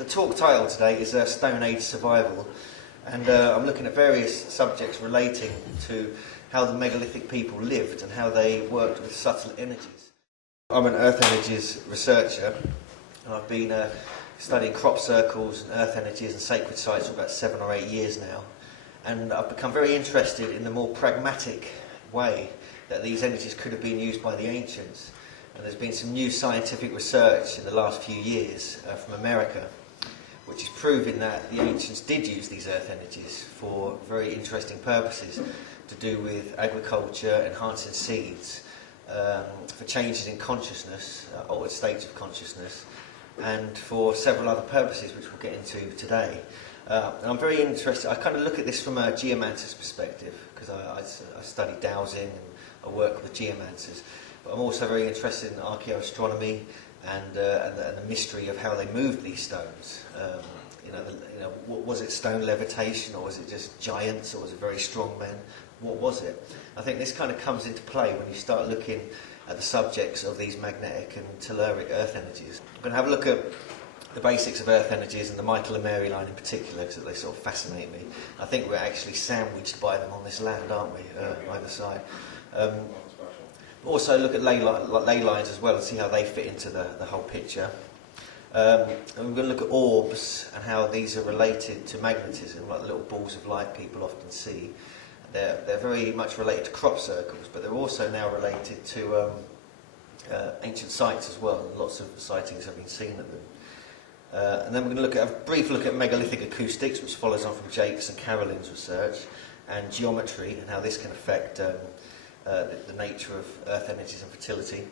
The talk title today is Stone Age Survival, and I'm looking at various subjects relating to how the megalithic people lived and how they worked with subtle energies. I'm an earth energies researcher, and I've been studying crop circles and earth energies and sacred sites for about 7 or 8 years now, and I've become very interested in the more pragmatic way that these energies could have been used by the ancients. And there's been some new scientific research in the last few years from America, which is proving that the ancients did use these earth energies for very interesting purposes, to do with agriculture, enhancing seeds, for changes in consciousness, altered states of consciousness, and for several other purposes which we'll get into today. And I'm very interested, I kind of look at this from a geomancer's perspective, because I study dowsing and I work with geomancers, but I'm also very interested in archaeoastronomy and the mystery of how they moved these stones. Was it stone levitation, or was it just giants, or was it very strong men? What was it? I think this kind of comes into play when you start looking at the subjects of these magnetic and telluric earth energies. I'm going to have a look at the basics of earth energies and the Megalithomania line in particular, because they sort of fascinate me. I think we're actually sandwiched by them on this land, aren't we, either side. Also look at ley lines as well and see how they fit into the whole picture. And we're going to look at orbs and how these are related to magnetism, like the little balls of light people often see. They're very much related to crop circles, but they're also now related to ancient sites as well. Lots of sightings have been seen of them. And then we're going to have a brief look at megalithic acoustics, which follows on from Jake's and Carolyn's research, and geometry and how this can affect the nature of earth energies and fertility.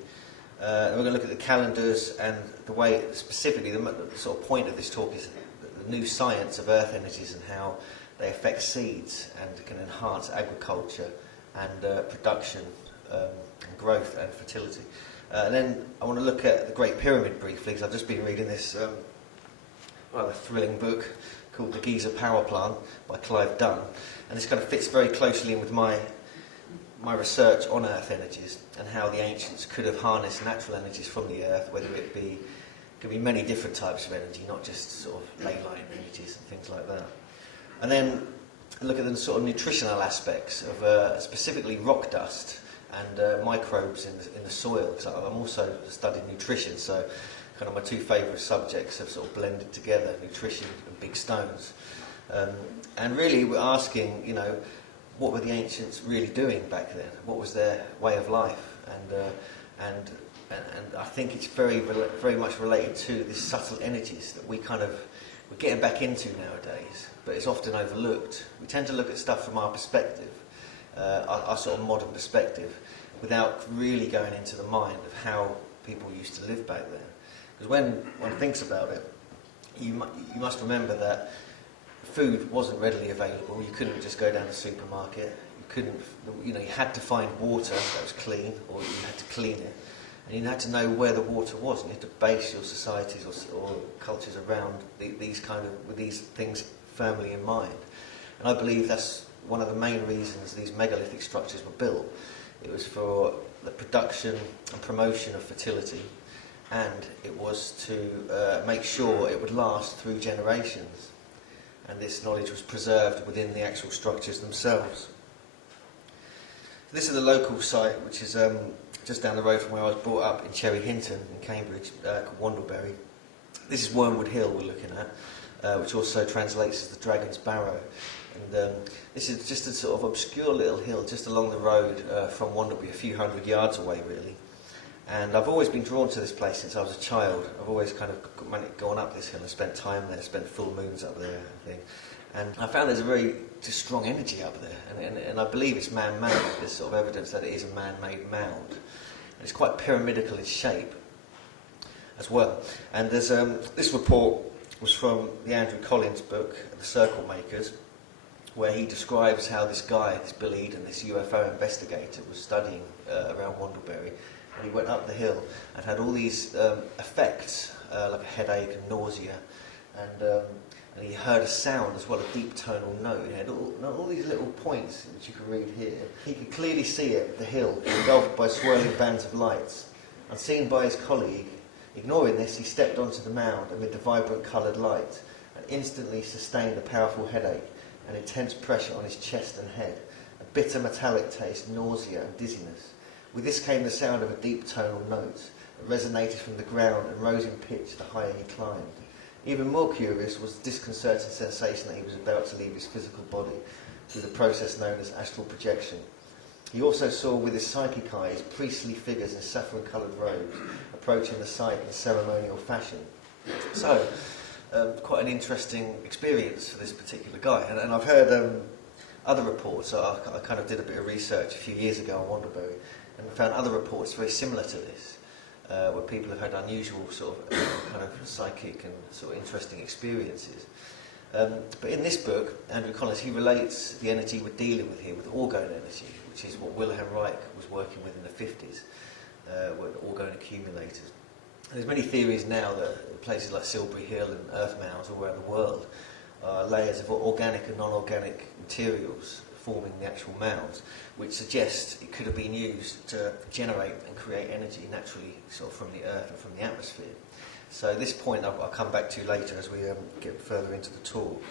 And we're going to look at the calendars and the way, specifically, the sort of point of this talk is the new science of earth energies and how they affect seeds and can enhance agriculture and production and growth and fertility. And then I want to look at the Great Pyramid briefly, because I've just been reading this rather thrilling book called The Giza Power Plant by Clive Dunn, and this kind of fits very closely in with my research on earth energies and how the ancients could have harnessed natural energies from the earth, whether it could be many different types of energy, not just sort of ley line energies and things like that. And then look at the sort of nutritional aspects of specifically rock dust and microbes in the soil, because I'm also studying nutrition, so kind of my two favourite subjects have sort of blended together, nutrition and big stones. And really we're asking, what were the ancients really doing back then? What was their way of life? And I think it's very much related to these subtle energies that we're getting back into nowadays, but it's often overlooked. We tend to look at stuff from our perspective, our sort of modern perspective, without really going into the mind of how people used to live back then. Because when one thinks about it, you must remember that food wasn't readily available. You couldn't just go down to the supermarket. You had to find water that was clean, or you had to clean it, and you had to know where the water was, and you had to base your societies or cultures around with these things firmly in mind. And I believe that's one of the main reasons these megalithic structures were built. It was for the production and promotion of fertility, and it was to make sure it would last through generations. And this knowledge was preserved within the actual structures themselves. This is the local site, which is just down the road from where I was brought up in Cherry Hinton in Cambridge, called Wandlebury. This is Wormwood Hill we're looking at, which also translates as the Dragon's Barrow. And this is just a sort of obscure little hill just along the road from Wandlebury, a few hundred yards away really. And I've always been drawn to this place since I was a child. I've always kind of gone up this hill and spent time there, spent full moons up there, I think. And I found there's a very strong energy up there, and I believe it's man-made. There's sort of evidence that it is a man-made mound. And it's quite pyramidical in shape as well. And there's this report was from the Andrew Collins book, The Circle Makers, where he describes how this guy, this Bill Eden, this UFO investigator, was studying around Wandlebury. And he went up the hill and had all these effects, like a headache and nausea, and he heard a sound as well, a deep tonal note. He had all these little points, which you can read here. He could clearly see it, the hill, engulfed by swirling bands of lights. Unseen by his colleague, Ignoring this, he stepped onto the mound amid the vibrant coloured light and instantly sustained a powerful headache and intense pressure on his chest and head, a bitter metallic taste, nausea and dizziness. With this came the sound of a deep tonal note that resonated from the ground and rose in pitch the higher he climbed. Even more curious was the disconcerting sensation that he was about to leave his physical body through the process known as astral projection. He also saw with his psychic eyes priestly figures in saffron-coloured robes approaching the site in ceremonial fashion. So, quite an interesting experience for this particular guy. And I've heard other reports. I kind of did a bit of research a few years ago on Wandlebury and found other reports very similar to this, where people have had unusual sort of kind of psychic and sort of interesting experiences. But in this book, Andrew Collins, he relates the energy we're dealing with here with orgone energy, which is what Wilhelm Reich was working with in the 50s, with orgone accumulators. And there's many theories now that places like Silbury Hill and earth mounds all around the world are layers of organic and non-organic materials forming the actual mounds, which suggests it could have been used to generate and create energy naturally sort of from the earth and from the atmosphere. So this point I'll come back to later as we get further into the talk.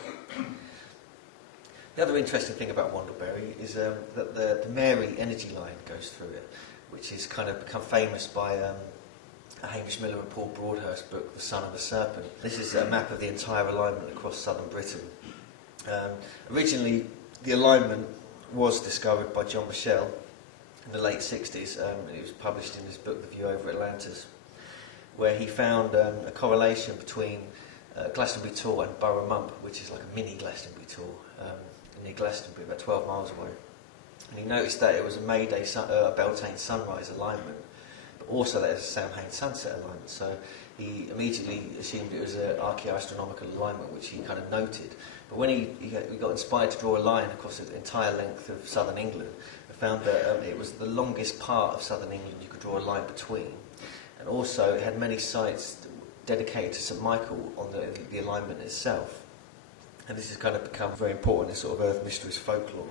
The other interesting thing about Wandlebury is that the Mary energy line goes through it, which is kind of become famous by a Hamish Miller and Paul Broadhurst book, The Son of the Serpent. This is a map of the entire alignment across southern Britain. Originally, the alignment was discovered by John Michell in the late 60s. It was published in his book, The View Over Atlantis, where he found a correlation between Glastonbury Tor and Borough Mump, which is like a mini Glastonbury Tor near Glastonbury, about 12 miles away. And he noticed that it was a Mayday, Beltane sunrise alignment, but also that it was a Samhain sunset alignment. So he immediately assumed it was an archaeoastronomical alignment, which he kind of noted. But when he got inspired to draw a line across the entire length of southern England, he found that it was the longest part of southern England you could draw a line between. And also it had many sites dedicated to St Michael on the alignment itself. And this has kind of become very important in sort of Earth Mysteries folklore.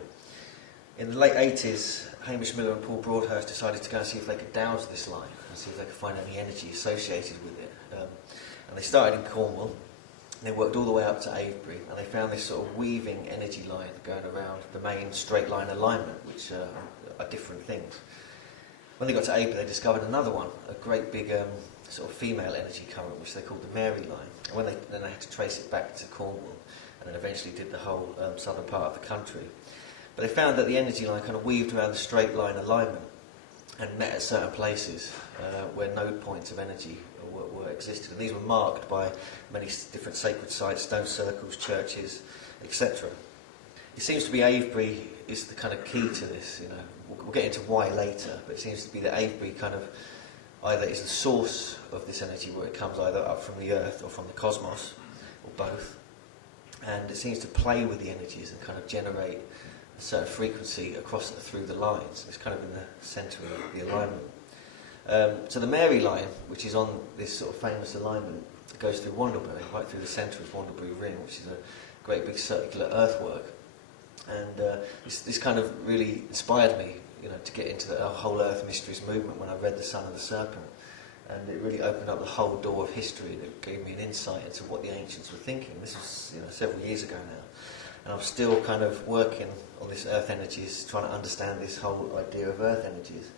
In the late 80s, Hamish Miller and Paul Broadhurst decided to go and see if they could dowse this line and see if they could find any energy associated with it. And they started in Cornwall. They worked all the way up to Avebury, and they found this sort of weaving energy line going around the main straight line alignment, which are different things. When they got to Avebury, they discovered another one, a great big sort of female energy current, which they called the Mary line. And then they had to trace it back to Cornwall, and then eventually did the whole southern part of the country. But they found that the energy line kind of weaved around the straight line alignment and met at certain places where node points of energy were existed. And these were marked by many different sacred sites, stone circles, churches, etc. It seems to be Avebury is the kind of key to this. You know, we'll get into why later, but it seems to be that Avebury kind of either is the source of this energy, where it comes either up from the earth or from the cosmos, or both. And it seems to play with the energies and kind of generate a certain frequency through the lines. It's kind of in the centre of the alignment. So the Mary line, which is on this sort of famous alignment, goes through Wandlebury, right through the centre of Wandlebury Ring, which is a great big circular earthwork. And this kind of really inspired me, you know, to get into the whole Earth Mysteries movement when I read The Son of the Serpent. And it really opened up the whole door of history, and it gave me an insight into what the ancients were thinking. This was, you know, several years ago now. And I'm still kind of working on this earth energies, trying to understand this whole idea of earth energies.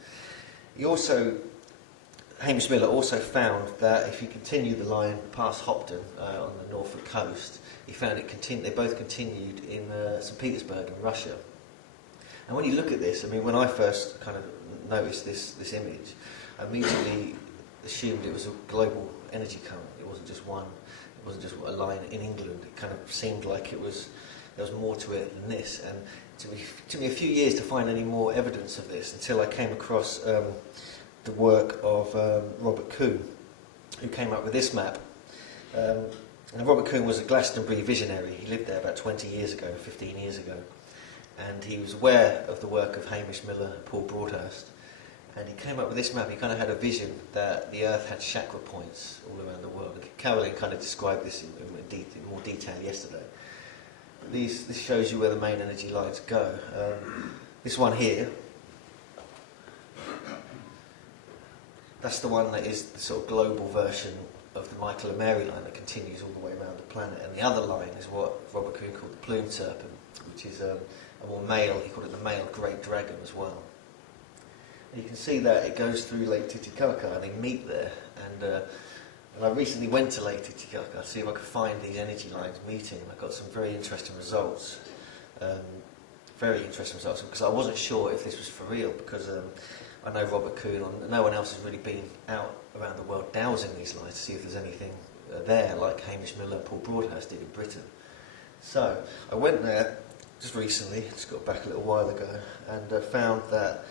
Hamish Miller also found that if you continue the line past Hopton on the Norfolk coast, he found they both continued in St Petersburg in Russia. And when you look at this, I mean, when I first kind of noticed this image, I immediately assumed it was a global energy current. It wasn't just one. It wasn't just a line in England. It kind of seemed like there was more to it than this. And it took me a few years to find any more evidence of this until I came across the work of Robert Coombe, who came up with this map. And Robert Coombe was a Glastonbury visionary. He lived there about 20 years ago, 15 years ago. And he was aware of the work of Hamish Miller and Paul Broadhurst. And he came up with this map. He kind of had a vision that the Earth had chakra points all around the world. And Caroline kind of described this in more detail yesterday. But this shows you where the main energy lines go. This one here, That's the one that is the sort of global version of the Megalithomania line that continues all the way around the planet. And the other line is what Robert Kuhn called the plume serpent, which is a more male, he called it the male great dragon as well. And you can see that it goes through Lake Titicaca and they meet there. And I recently went to Lake Titicaca to see if I could find these energy lines meeting. I got some very interesting results. Because I wasn't sure if this was for real, because I know Robert Kuhn and no one else has really been out around the world dowsing these lines to see if there's anything there like Hamish Miller and Paul Broadhouse did in Britain. So I went there just recently, just got back a little while ago, and found that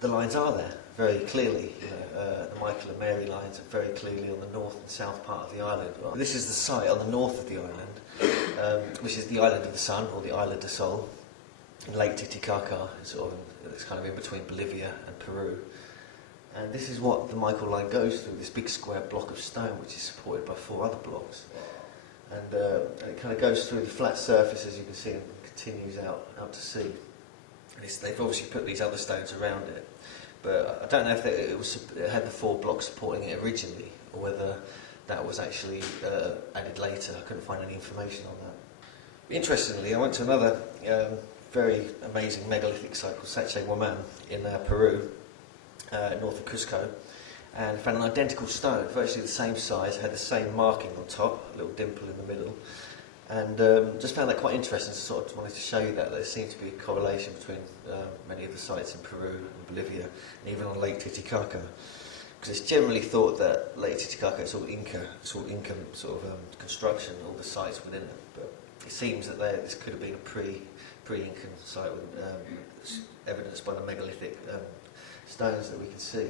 the lines are there very clearly. The Megalithomania lines are very clearly on the north and south part of the island. This is the site on the north of the island, which is the Island of the Sun, or the Isla del Sol. Lake Titicaca is it's kind of in between Bolivia and Peru. And this is what the Michael line goes through, this big square block of stone which is supported by 4 other blocks. And it kind of goes through the flat surface, as you can see, and continues out to sea. They've obviously put these other stones around it, but I don't know if it had the 4 blocks supporting it originally, or whether that was actually added later. I couldn't find any information on that. Interestingly, I went to another very amazing megalithic site called Sacsayhuaman in Peru, north of Cusco, and found an identical stone, virtually the same size, had the same marking on top, a little dimple in the middle, and just found that quite interesting. So sort of wanted to show you that there seemed to be a correlation between many of the sites in Peru and Bolivia, and even on Lake Titicaca, because it's generally thought that Lake Titicaca is all Inca construction, all the sites within it, but it seems that this could have been a pre-Incan site, with evidenced by the megalithic stones that we can see.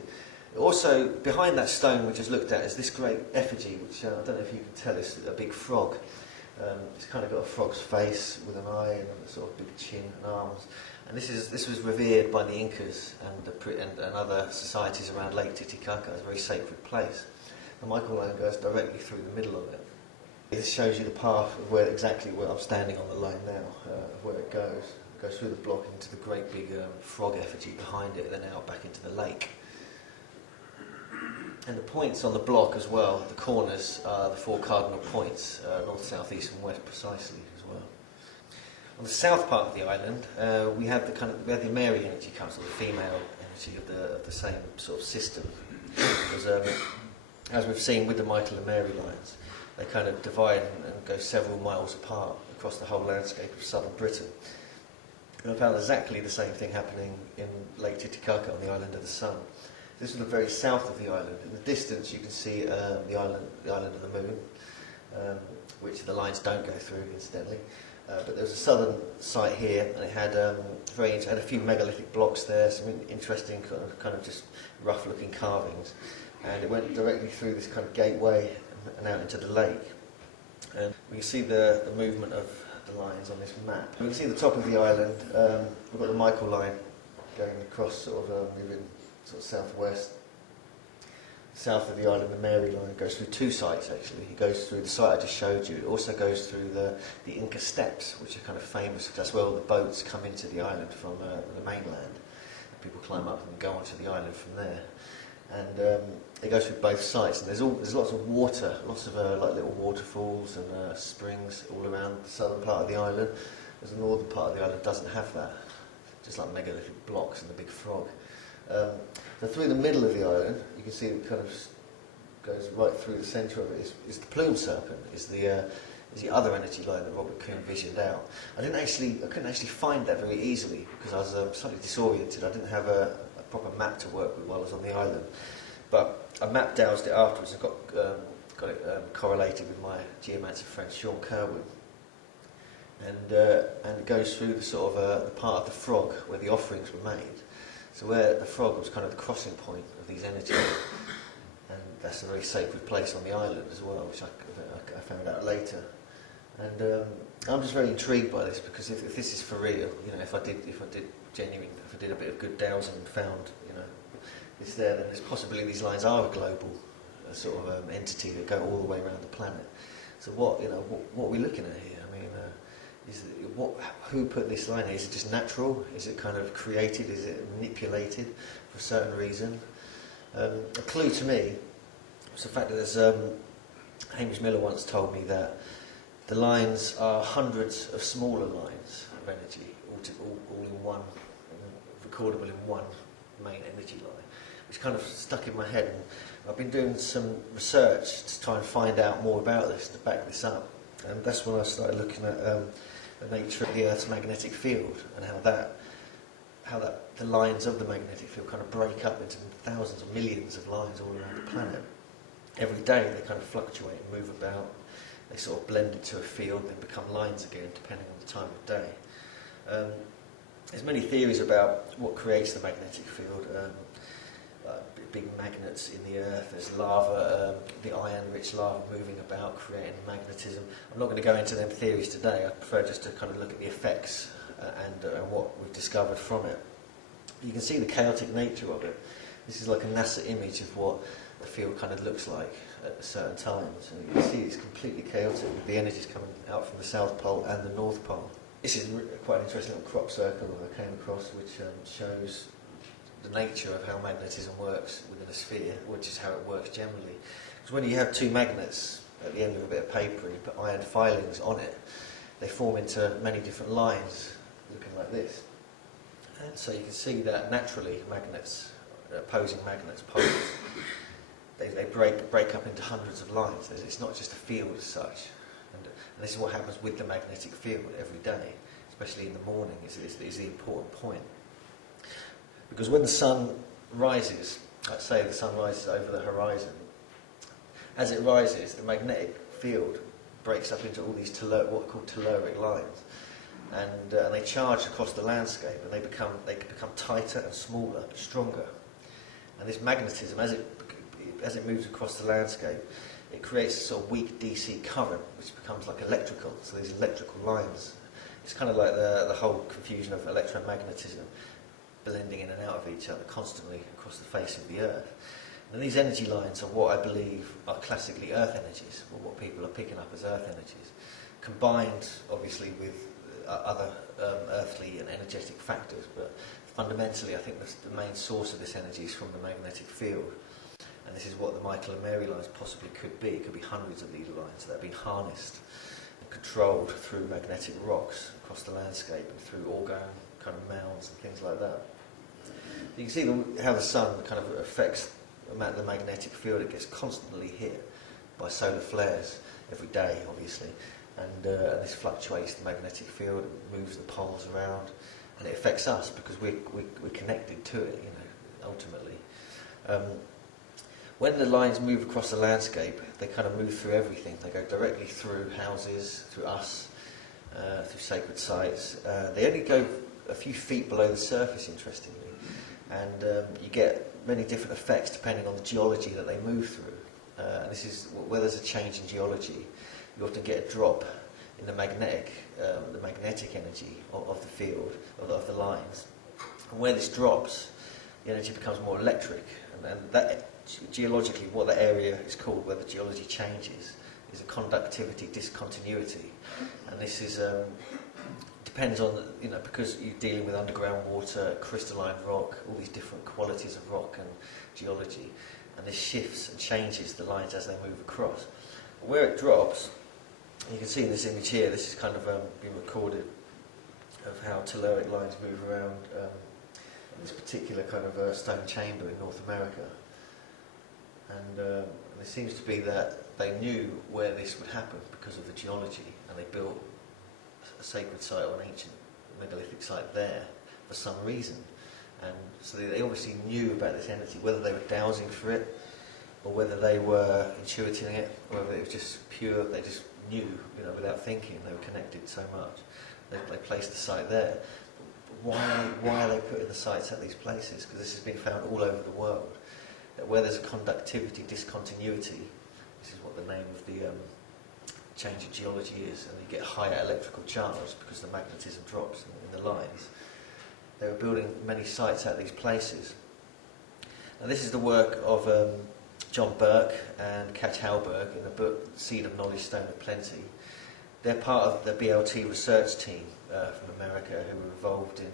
Also, behind that stone we just looked at is this great effigy, which I don't know if you can tell, is a big frog. It's kind of got a frog's face with an eye and a sort of big chin and arms. And this was revered by the Incas and other societies around Lake Titicaca as a very sacred place. The Michael line goes directly through the middle of it. This shows you the path of exactly where I'm standing on the line now, of where it goes. It goes through the block into the great big frog effigy behind it, then out back into the lake. And the points on the block as well, the corners, are the 4 cardinal points, north, south, east and west precisely as well. On the south part of the island, we have the Mary energy comes, or the female energy of the same sort of system. Because, as we've seen with the Megalithomania lines, they kind of divide and go several miles apart across the whole landscape of southern Britain. And I found exactly the same thing happening in Lake Titicaca on the Island of the Sun. This is the very south of the island. In the distance you can see the island of the Moon, which the lines don't go through, incidentally. But there was a southern site here, and it had a few megalithic blocks there, some interesting kind of just rough-looking carvings. And it went directly through this kind of gateway and out into the lake. And we can see the movement of the lines on this map. We can see the top of the island. We've got the Michael line going across, sort of moving sort of southwest. South of the island, the Mary line goes through 2 sites actually. It goes through the site I just showed you. It also goes through the Inca steps, which are kind of famous because that's where all the boats come into the island from the mainland. People climb up and go onto the island from there. And it goes through both sites, and there's lots of water, lots of like little waterfalls and springs all around the southern part of the island. Whereas the northern part of the island doesn't have that, just like megalithic blocks and the big frog. So through the middle of the island, you can see it kind of goes right through the centre of it. Is the plume serpent, is the other energy line that Robert Kuhn visioned out. I couldn't actually find that very easily because I was slightly disoriented. I didn't have a proper map to work with while I was on the island. But I map dowsed it afterwards and got it correlated with my geomancer friend Sean Kerwin. And it goes through the sort of the part of the frog where the offerings were made. So where the frog was kind of the crossing point of these energies, and that's a very sacred place on the island as well, which I found out later. And I'm just very intrigued by this because if this is for real, if I did a bit of good dowsing and found this there, then there's possibly these lines are a global sort of entity that go all the way around the planet. So what are we looking at here? I mean, who put this line here? Is it just natural? Is it kind of created? Is it manipulated for a certain reason? A clue to me was the fact that there's Hamish Miller once told me that the lines are hundreds of smaller lines of energy, all in one, recordable in one main energy line, which kind of stuck in my head. And I've been doing some research to try and find out more about this, to back this up. And that's when I started looking at the nature of the Earth's magnetic field and how the lines of the magnetic field kind of break up into thousands or millions of lines all around the planet. Every day they kind of fluctuate and move about. They sort of blend into a field, then become lines again, depending on the time of day. There's many theories about what creates the magnetic field. Big magnets in the Earth. There's lava, the iron-rich lava moving about, creating magnetism. I'm not going to go into them theories today. I prefer just to kind of look at the effects and what we've discovered from it. You can see the chaotic nature of it. This is like a NASA image of what the field kind of looks like at certain times. And you can see it's completely chaotic, with the energies coming out from the South Pole and the North Pole. This is quite an interesting little crop circle I came across, which shows the nature of how magnetism works within a sphere, which is how it works generally. Because when you have two magnets at the end of a bit of paper and you put iron filings on it, they form into many different lines, looking like this. And so you can see that naturally magnets, opposing magnets, poles, they break up into hundreds of lines. It's not just a field as such. And this is what happens with the magnetic field every day, especially in the morning, is the important point. Because when the sun rises, let's say the sun rises over the horizon, as it rises, the magnetic field breaks up into all these what are called telluric lines, and they charge across the landscape, and they can become tighter and smaller, but stronger. And this magnetism, as it moves across the landscape, it creates a sort of weak DC current, which becomes like electrical. So these electrical lines, it's kind of like the whole confusion of electromagnetism, blending in and out of each other constantly across the face of the Earth. And these energy lines are what I believe are classically Earth energies, or what people are picking up as Earth energies, combined obviously with other earthly and energetic factors, but fundamentally I think the main source of this energy is from the magnetic field. And this is what the Michael and Mary lines possibly could be. It could be hundreds of these lines that have been harnessed and controlled through magnetic rocks across the landscape and through orgone kind of mounds and things like that. You can see how the sun kind of affects the magnetic field. It gets constantly hit by solar flares every day, obviously, and this fluctuates the magnetic field, it moves the poles around, and it affects us because we're connected to it, ultimately. When the lines move across the landscape, they kind of move through everything. They go directly through houses, through us, through sacred sites. They only go a few feet below the surface, interestingly, and you get many different effects depending on the geology that they move through. And this is where there's a change in geology. You often get a drop in the magnetic energy of the field, of the lines. And where this drops, the energy becomes more electric, and that geologically, what the area is called, where the geology changes, is a conductivity discontinuity, and this is depends on because you're dealing with underground water, crystalline rock, all these different qualities of rock and geology, and this shifts and changes the lines as they move across. Where it drops, you can see in this image here, this is kind of been recorded of how telluric lines move around in this particular kind of stone chamber in North America. And it seems to be that they knew where this would happen because of the geology, and they built a sacred site or an ancient megalithic site there for some reason. And so they obviously knew about this entity, whether they were dowsing for it, or whether they were intuiting it, or whether it was just pure, they just knew, without thinking, they were connected so much. They placed the site there. But why are they putting the sites at these places? Because this has been found all over the world. That where there's a conductivity discontinuity, this is what the name of the change in geology is, and you get higher electrical charge because the magnetism drops in the lines. They were building many sites at these places. Now this is the work of John Burke and Kat Halberg in the book Seed of Knowledge, Stone of Plenty. They're part of the BLT research team from America who were involved in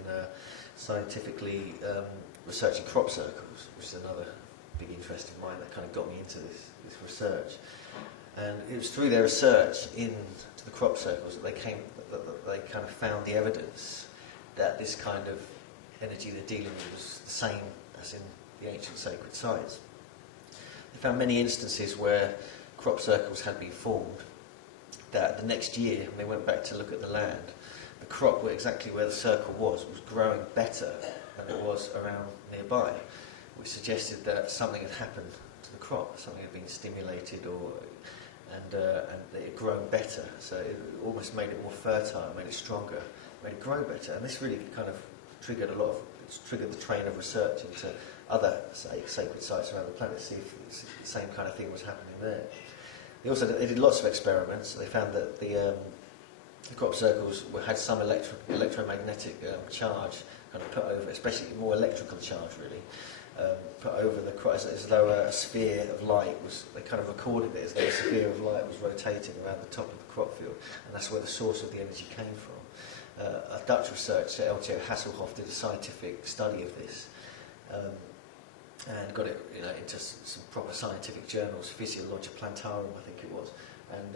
scientifically researching crop circles, which is another big interest of mine that kind of got me into this research. And it was through their research into the crop circles that they kind of found the evidence that this kind of energy they're dealing with was the same as in the ancient sacred sites. They found many instances where crop circles had been formed, that the next year, when they went back to look at the land, the crop, exactly where the circle was growing better than it was around nearby, which suggested that something had happened to the crop, something had been stimulated, and it had grown better. So it almost made it more fertile, made it stronger, made it grow better. And this really kind of triggered the train of research into other sacred sites around the planet, see if the same kind of thing was happening there. They did lots of experiments. They found that the crop circles had some electromagnetic charge kind of put over, especially more electrical charge really, put over the crop, as though a sphere of light was, they kind of recorded it as though a sphere of light was rotating around the top of the crop field, and that's where the source of the energy came from. A Dutch researcher, L.J. Hasselhoff, did a scientific study of this, and got it into some proper scientific journals, Physiologia Plantarum I think it was, and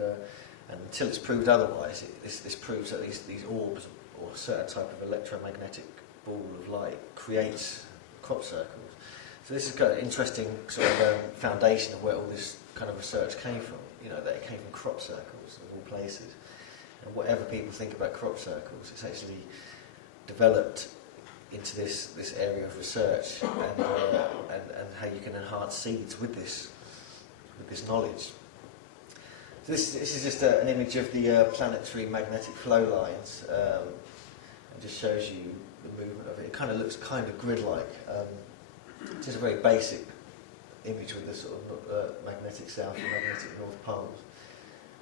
until it's proved otherwise, this proves that these orbs or a certain type of electromagnetic ball of light creates crop circles. So this has got an interesting sort of foundation of where all this kind of research came from, that it came from crop circles of all places. And whatever people think about crop circles, it's actually developed into this area of research, and how you can enhance seeds with this knowledge. So this is just an image of the planetary magnetic flow lines. It just shows you the movement of it. It kind of looks kind of grid-like. It's just a very basic image with the sort of magnetic south and magnetic north poles.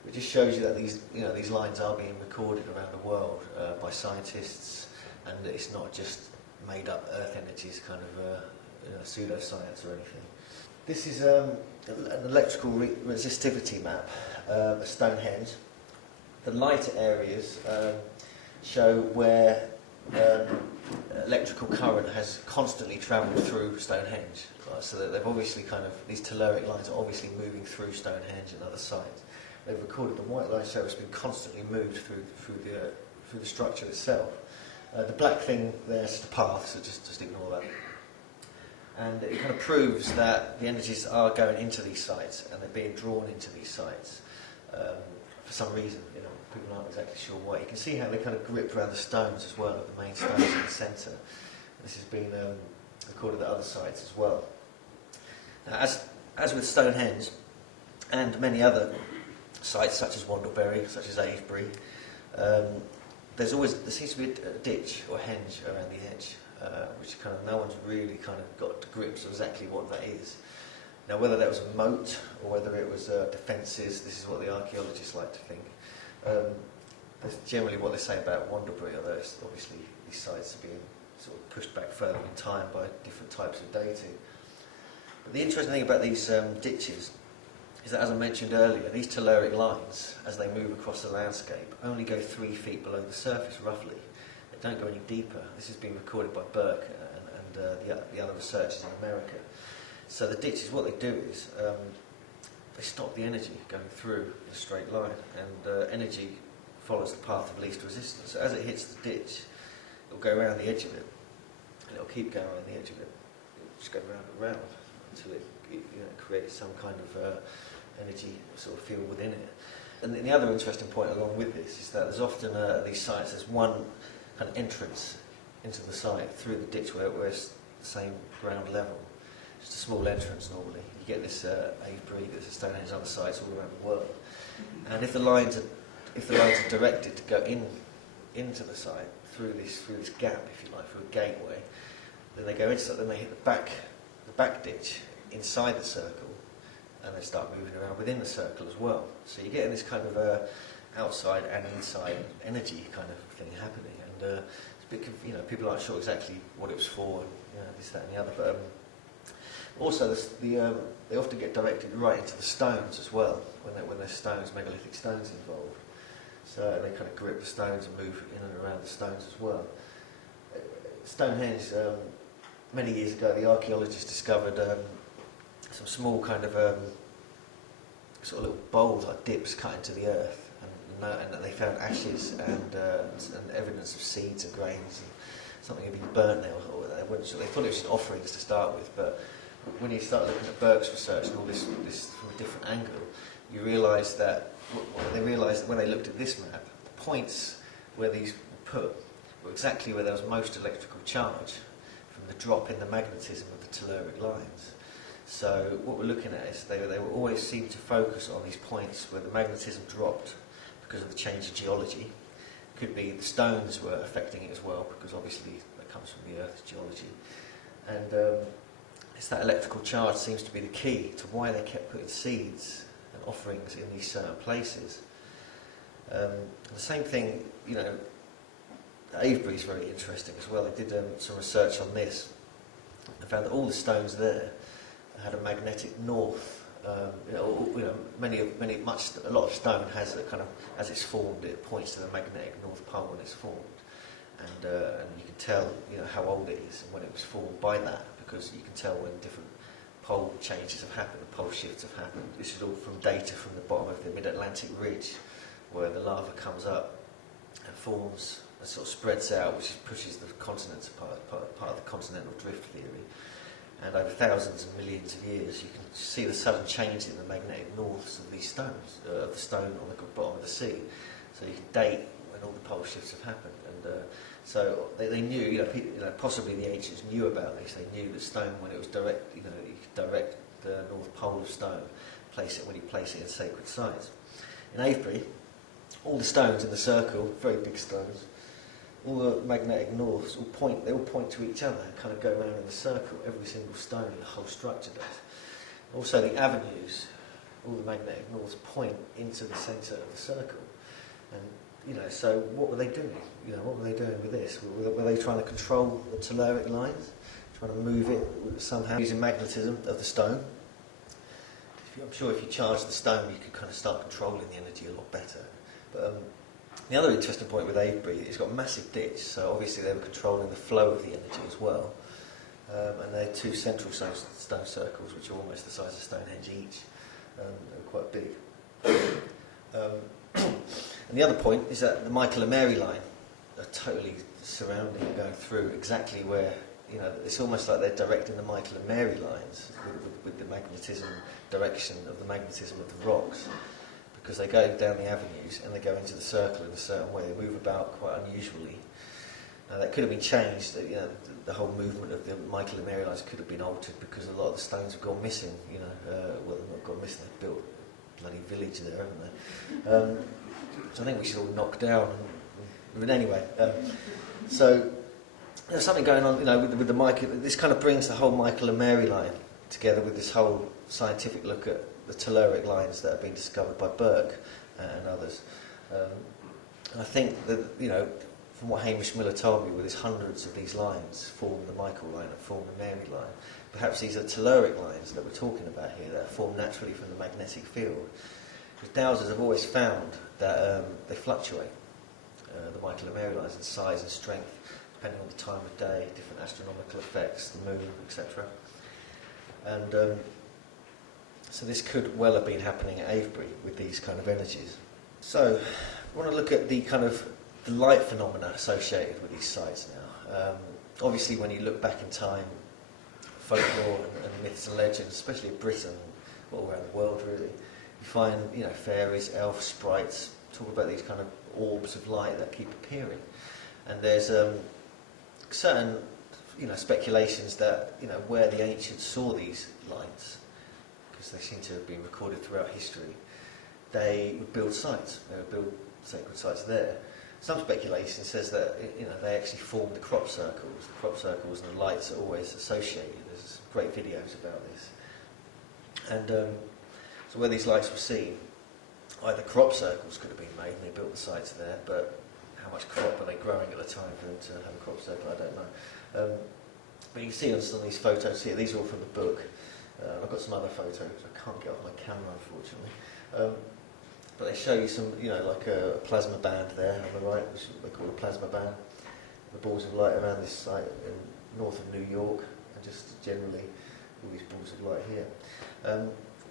It just shows you that these lines are being recorded around the world by scientists, and that it's not just made up earth energies, kind of pseudoscience or anything. This is an electrical resistivity map of Stonehenge. The lighter areas show where electrical current has constantly travelled through Stonehenge. So that they've obviously these telluric lines are obviously moving through Stonehenge and other sites. They've recorded the white lines show it's been constantly moved through the structure itself. The black thing there is just a path, so just ignore that. And it kind of proves that the energies are going into these sites, and they're being drawn into these sites for some reason. People aren't exactly sure why. You can see how they kind of grip around the stones as well, the main stones in the centre. This has been recorded at other sites as well. Now, as with Stonehenge and many other sites such as Wandlebury, such as Avebury, there seems to be a ditch or henge around the edge, which no one's really got to grips with exactly what that is. Now, whether that was a moat or whether it was defences, this is what the archaeologists like to think. That's generally what they say about Wandlebury, although obviously these sites are being sort of pushed back further in time by different types of dating. But the interesting thing about these ditches is that, as I mentioned earlier, these telluric lines, as they move across the landscape, only go 3 feet below the surface, roughly. They don't go any deeper. This has been recorded by Burke and the other researchers in America. So the ditches, what they do is they stop the energy going through in a straight line, and energy follows the path of least resistance. So as it hits the ditch, it'll go around the edge of it, and it'll keep going around the edge of it. It'll just go round and round until it creates some kind of energy sort of field within it. And the other interesting point along with this is that there's often these sites, there's one kind of entrance into the site through the ditch where it's the same ground level. Just a small entrance normally. You get this Avebury, there's a Stonehenge, other sites all around the world. And if the lines are directed to go into the site through this gap, if you like, through a gateway, then they go inside, then they hit the back ditch inside the circle, and they start moving around within the circle as well. So you're getting this kind of outside and inside energy kind of thing happening, and it's a bit, people aren't sure exactly what it was for, and this, that, and the other. But also, they often get directed right into the stones as well when there's stones, megalithic stones involved. So they kind of grip the stones and move in and around the stones as well. Stonehenge, many years ago, the archaeologists discovered some small kind of sort of little bowls like dips cut into the earth, and they found ashes and evidence of seeds and grains, and something had been burnt there. Or they thought it was just offerings to start with, but when you start looking at Burke's research and all this from a different angle, you realise that when they looked at this map, the points where these were put were exactly where there was most electrical charge from the drop in the magnetism of the telluric lines. So what we're looking at is they will always seem to focus on these points where the magnetism dropped because of the change in geology. Could be the stones were affecting it as well, because obviously that comes from the Earth's geology. And it's that electrical charge seems to be the key to why they kept putting seeds and offerings in these certain places. The same thing, Avebury is very interesting as well. They did some research on this and found that all the stones there had a magnetic north. A lot of stone has a kind of, as it's formed, it points to the magnetic north pole when it's formed, and you can tell how old it is and when it was formed by that, because you can tell when different pole changes have happened, the pole shifts have happened. This is all from data from the bottom of the mid-Atlantic ridge, where the lava comes up and forms and sort of spreads out, which pushes the continents apart, part of the continental drift theory. And over thousands and millions of years, you can see the sudden change in the magnetic norths of these stones, of the stone on the bottom of the sea. So you can date when all the pole shifts have happened. And so they knew, possibly the ancients knew about this. They knew that stone, when it was direct, you could direct the north pole of stone, place it when you place it in sacred sites. In Avebury, all the stones in the circle, very big stones, all the magnetic norths they all point to each other and kind of go around in a circle, every single stone, the whole structure does. Also the avenues, all the magnetic norths point into the centre of the circle. And, so what were they doing? What were they doing with this? Were they trying to control the telluric lines? Trying to move it somehow using magnetism of the stone? I'm sure if you charge the stone, you could kind of start controlling the energy a lot better. But the other interesting point with Avebury, it's got a massive ditch, so obviously they were controlling the flow of the energy as well. And they're two central stone circles, which are almost the size of Stonehenge each. They're quite big. And the other point is that the Michael and Mary line are totally surrounding and going through exactly where, it's almost like they're directing the Michael and Mary lines with the magnetism, direction of the magnetism of the rocks. Because they go down the avenues and they go into the circle in a certain way. They move about quite unusually. Now that could have been changed. The whole movement of the Michael and Mary lines could have been altered because a lot of the stones have gone missing. Well, they've not gone missing. They've built a bloody village there, haven't they? So I think we should all knock down. But anyway, so there's something going on, with the Michael. This kind of brings the whole Michael and Mary line together with this whole scientific look at the telluric lines that have been discovered by Burke and others. And I think that, from what Hamish Miller told me, with his hundreds of these lines form the Michael line and form the Mary line, perhaps these are telluric lines that we're talking about here that are formed naturally from the magnetic field. Because dowsers have always found that they fluctuate, the Michael and Mary lines, in size and strength, depending on the time of day, different astronomical effects, the moon, etc. And so this could well have been happening at Avebury with these kind of energies. So we want to look at the kind of the light phenomena associated with these sites now. Obviously, when you look back in time, folklore and myths and legends, especially in Britain, all around the world really, you find fairies, elves, sprites, talk about these kind of orbs of light that keep appearing. And there's certain speculations that where the ancients saw these lights, because they seem to have been recorded throughout history, they would build sites. They would build sacred sites there. Some speculation says that they actually formed the crop circles. The crop circles and the lights are always associated. There's some great videos about this. And so where these lights were seen, either crop circles could have been made and they built the sites there, but how much crop were they growing at the time for them to have a crop circle, I don't know. But you can see on some of these photos here, these are all from the book. I've got some other photos which I can't get off my camera, unfortunately. But they show you some, like a plasma band there on the right, which they call a plasma band. The balls of light around this site in north of New York, and just generally all these balls of light here.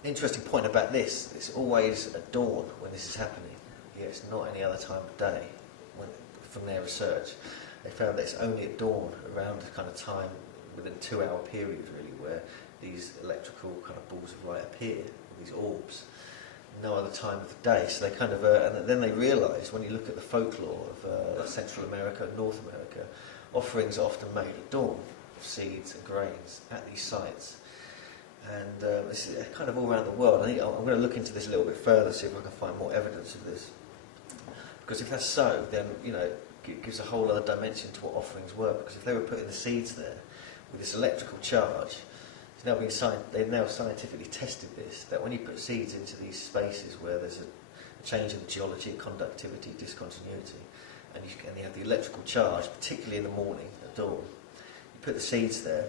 Interesting point about this, it's always at dawn when this is happening. Yeah, it's not any other time of day. From their research, they found that it's only at dawn, around the kind of time, within a 2-hour period really, where these electrical kind of balls of light appear, these orbs. No other time of the day. So they kind of, and then they realised, when you look at the folklore of Central America, North America, offerings are often made at dawn of seeds and grains at these sites. And this is kind of all around the world. I'm going to look into this a little bit further, see if I can find more evidence of this. Because if that's so, then, you know, it gives a whole other dimension to what offerings were. Because if they were putting the seeds there with this electrical charge, it's now they've now scientifically tested this, that when you put seeds into these spaces where there's a change in the geology, conductivity, discontinuity, and you have the electrical charge, particularly in the morning, at dawn, you put the seeds there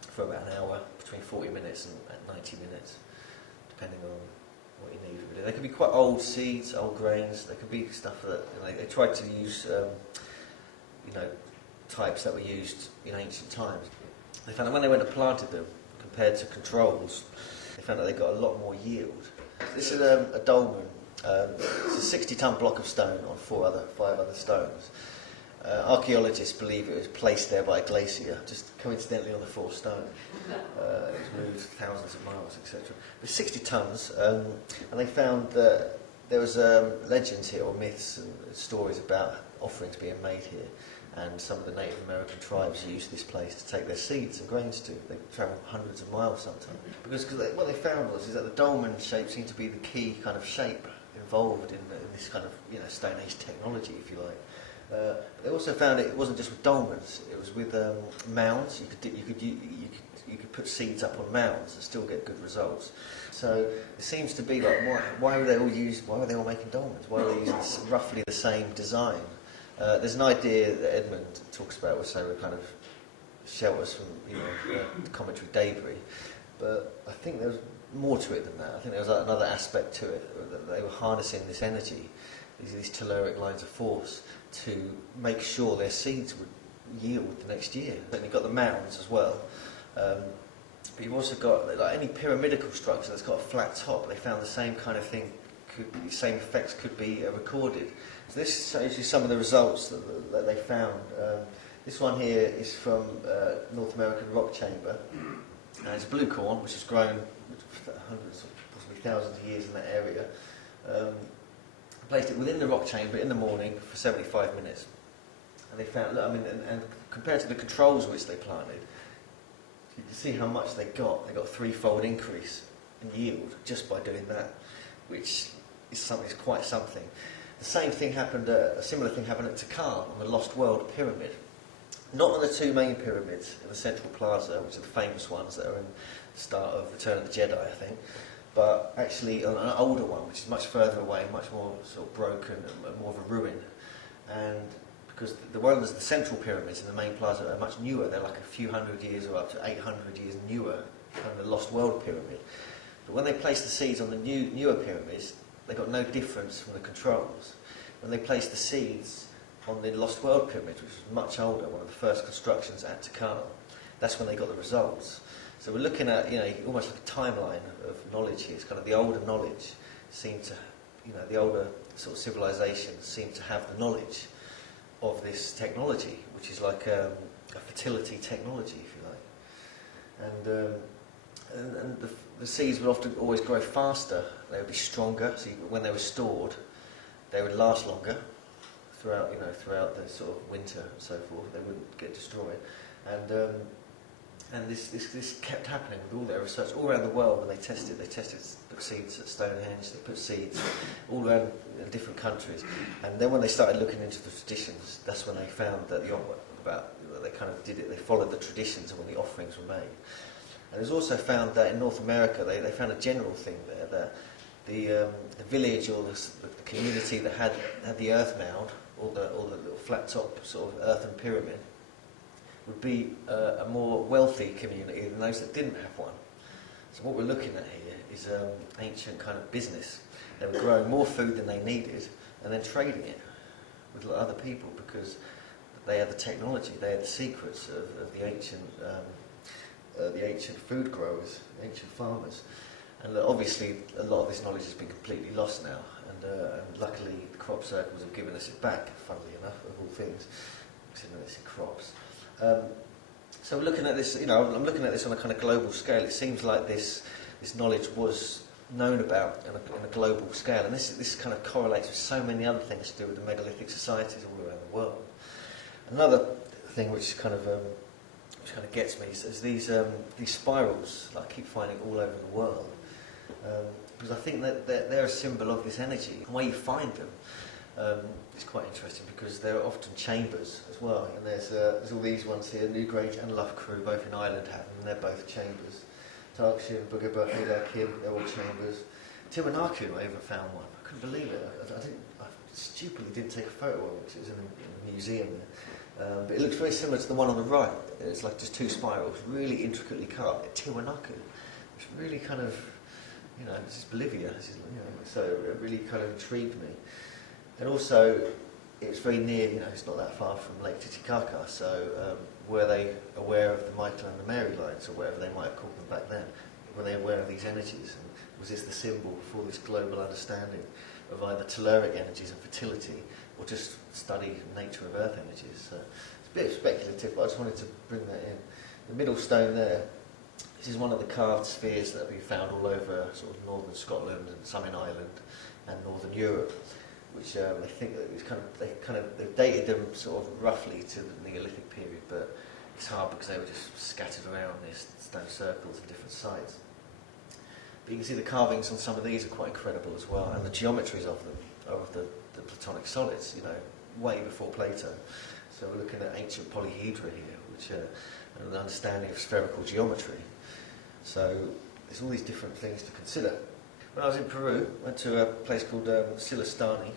for about an hour, between 40 minutes and 90 minutes, depending on what you need really. They could be quite old seeds, old grains. They could be stuff that, you know, they tried to use, you know, types that were used in ancient times. They found that when they went and planted them, compared to controls, they found that they got a lot more yield. This is a dolmen. It's a 60-ton block of stone on 5 other stones. Archaeologists believe it was placed there by a glacier, just coincidentally on the 4th stone. It was moved thousands of miles, etc. It was 60 tons, and they found that there was legends here, or myths and stories about offerings being made here, and some of the Native American tribes used this place to take their seeds and grains to. They travelled hundreds of miles sometimes. Because what they found is that the dolmen shape seemed to be the key kind of shape involved in this kind of, you know, Stone Age technology, if you like. They also found it wasn't just with dolmens; it was with mounds. You could put seeds up on mounds and still get good results. So it seems to be like, why were they all making dolmens? Why were they using roughly the same design? There's an idea that Edmund talks about, which they were kind of shelters from, you know, the cometary debris. But I think there was more to it than that. I think there was another aspect to it, that they were harnessing this energy, these telluric lines of force, to make sure their seeds would yield the next year. Then you've got the mounds as well, but you've also got, like, any pyramidical structure that's got a flat top. They found the same kind of thing, the same effects could be recorded. So this shows you some of the results that they found. This one here is from North American rock chamber, and it's blue corn, which has grown hundreds, possibly thousands of years in that area. Placed it within the rock chamber in the morning for 75 minutes, and they found, look, I mean, and compared to the controls which they planted, you can see how much they got. They got a 3-fold increase in yield just by doing that, which is quite something. The same thing happened. A similar thing happened at Tikal on the Lost World Pyramid. Not on the 2 main pyramids in the Central Plaza, which are the famous ones that are in the start of Return of the Jedi, I think. But actually on an older one, which is much further away, much more sort of broken and more of a ruin. And because the central pyramids in the main plaza are much newer, they're like a few hundred years or up to 800 years newer than the Lost World Pyramid. But when they placed the seeds on the newer pyramids, they got no difference from the controls. When they placed the seeds on the Lost World Pyramid, which was much older, one of the first constructions at Tikal, that's when they got the results. So we're looking at, you know, almost like a timeline of knowledge here. It's kind of the older knowledge seemed to, you know, the older sort of civilizations seem to have the knowledge of this technology, which is like a fertility technology, if you like. And the seeds would often always grow faster. They would be stronger. So when they were stored, they would last longer throughout the sort of winter and so forth. They wouldn't get destroyed. And this kept happening with all their research all around the world. When they put seeds at Stonehenge, they put seeds all around in different countries. And then when they started looking into the traditions, that's when they found that they kind of did it. They followed the traditions of when the offerings were made. And it was also found that in North America, they found a general thing there, that the village or the community that had the earth mound, or the little flat top sort of earthen pyramid, would be a more wealthy community than those that didn't have one. So what we're looking at here is ancient kind of business. They were growing more food than they needed and then trading it with other people because they had the technology, they had the secrets of the ancient the ancient food growers, the ancient farmers. And obviously a lot of this knowledge has been completely lost now, and luckily the crop circles have given us it back, funnily enough, of all things, considering it's in crops. So we're looking at this, I'm looking at this on a kind of global scale. It seems like this knowledge was known about on a global scale, and this kind of correlates with so many other things to do with the megalithic societies all around the world. Another thing which kind of gets me is these spirals that I keep finding all over the world, because I think that they're a symbol of this energy. And where you find them is quite interesting, because they're often chambers as well. And there's all these ones here. Newgrange and Loughcrew, both in Ireland, have them, and they're both chambers. Tarkshin, Bugabur, Hilakin, they're all chambers. Tiwanaku, I even found one. I couldn't believe it. I stupidly didn't take a photo of it, because it was in a museum there. But it looks very similar to the one on the right. It's like just two spirals, really intricately cut. Tiwanaku, which really kind of, this is Bolivia, so it really kind of intrigued me. And also, it's very near, it's not that far from Lake Titicaca, so were they aware of the Michael and the Mary lines, or whatever they might have called them back then? Were they aware of these energies? And was this the symbol for this global understanding of either telluric energies and fertility, or just study nature of earth energies? So it's a bit speculative, but I just wanted to bring that in. The middle stone there, this is one of the carved spheres that have been found all over sort of northern Scotland and some in Ireland and northern Europe, which they think that it's they've dated them sort of roughly to the Neolithic period, but it's hard because they were just scattered around these stone circles in different sites. But you can see the carvings on some of these are quite incredible as well, and the geometries of them are of the Platonic solids, way before Plato. So we're looking at ancient polyhedra here, which an understanding of spherical geometry. So there's all these different things to consider. When I was in Peru, I went to a place called Silastani,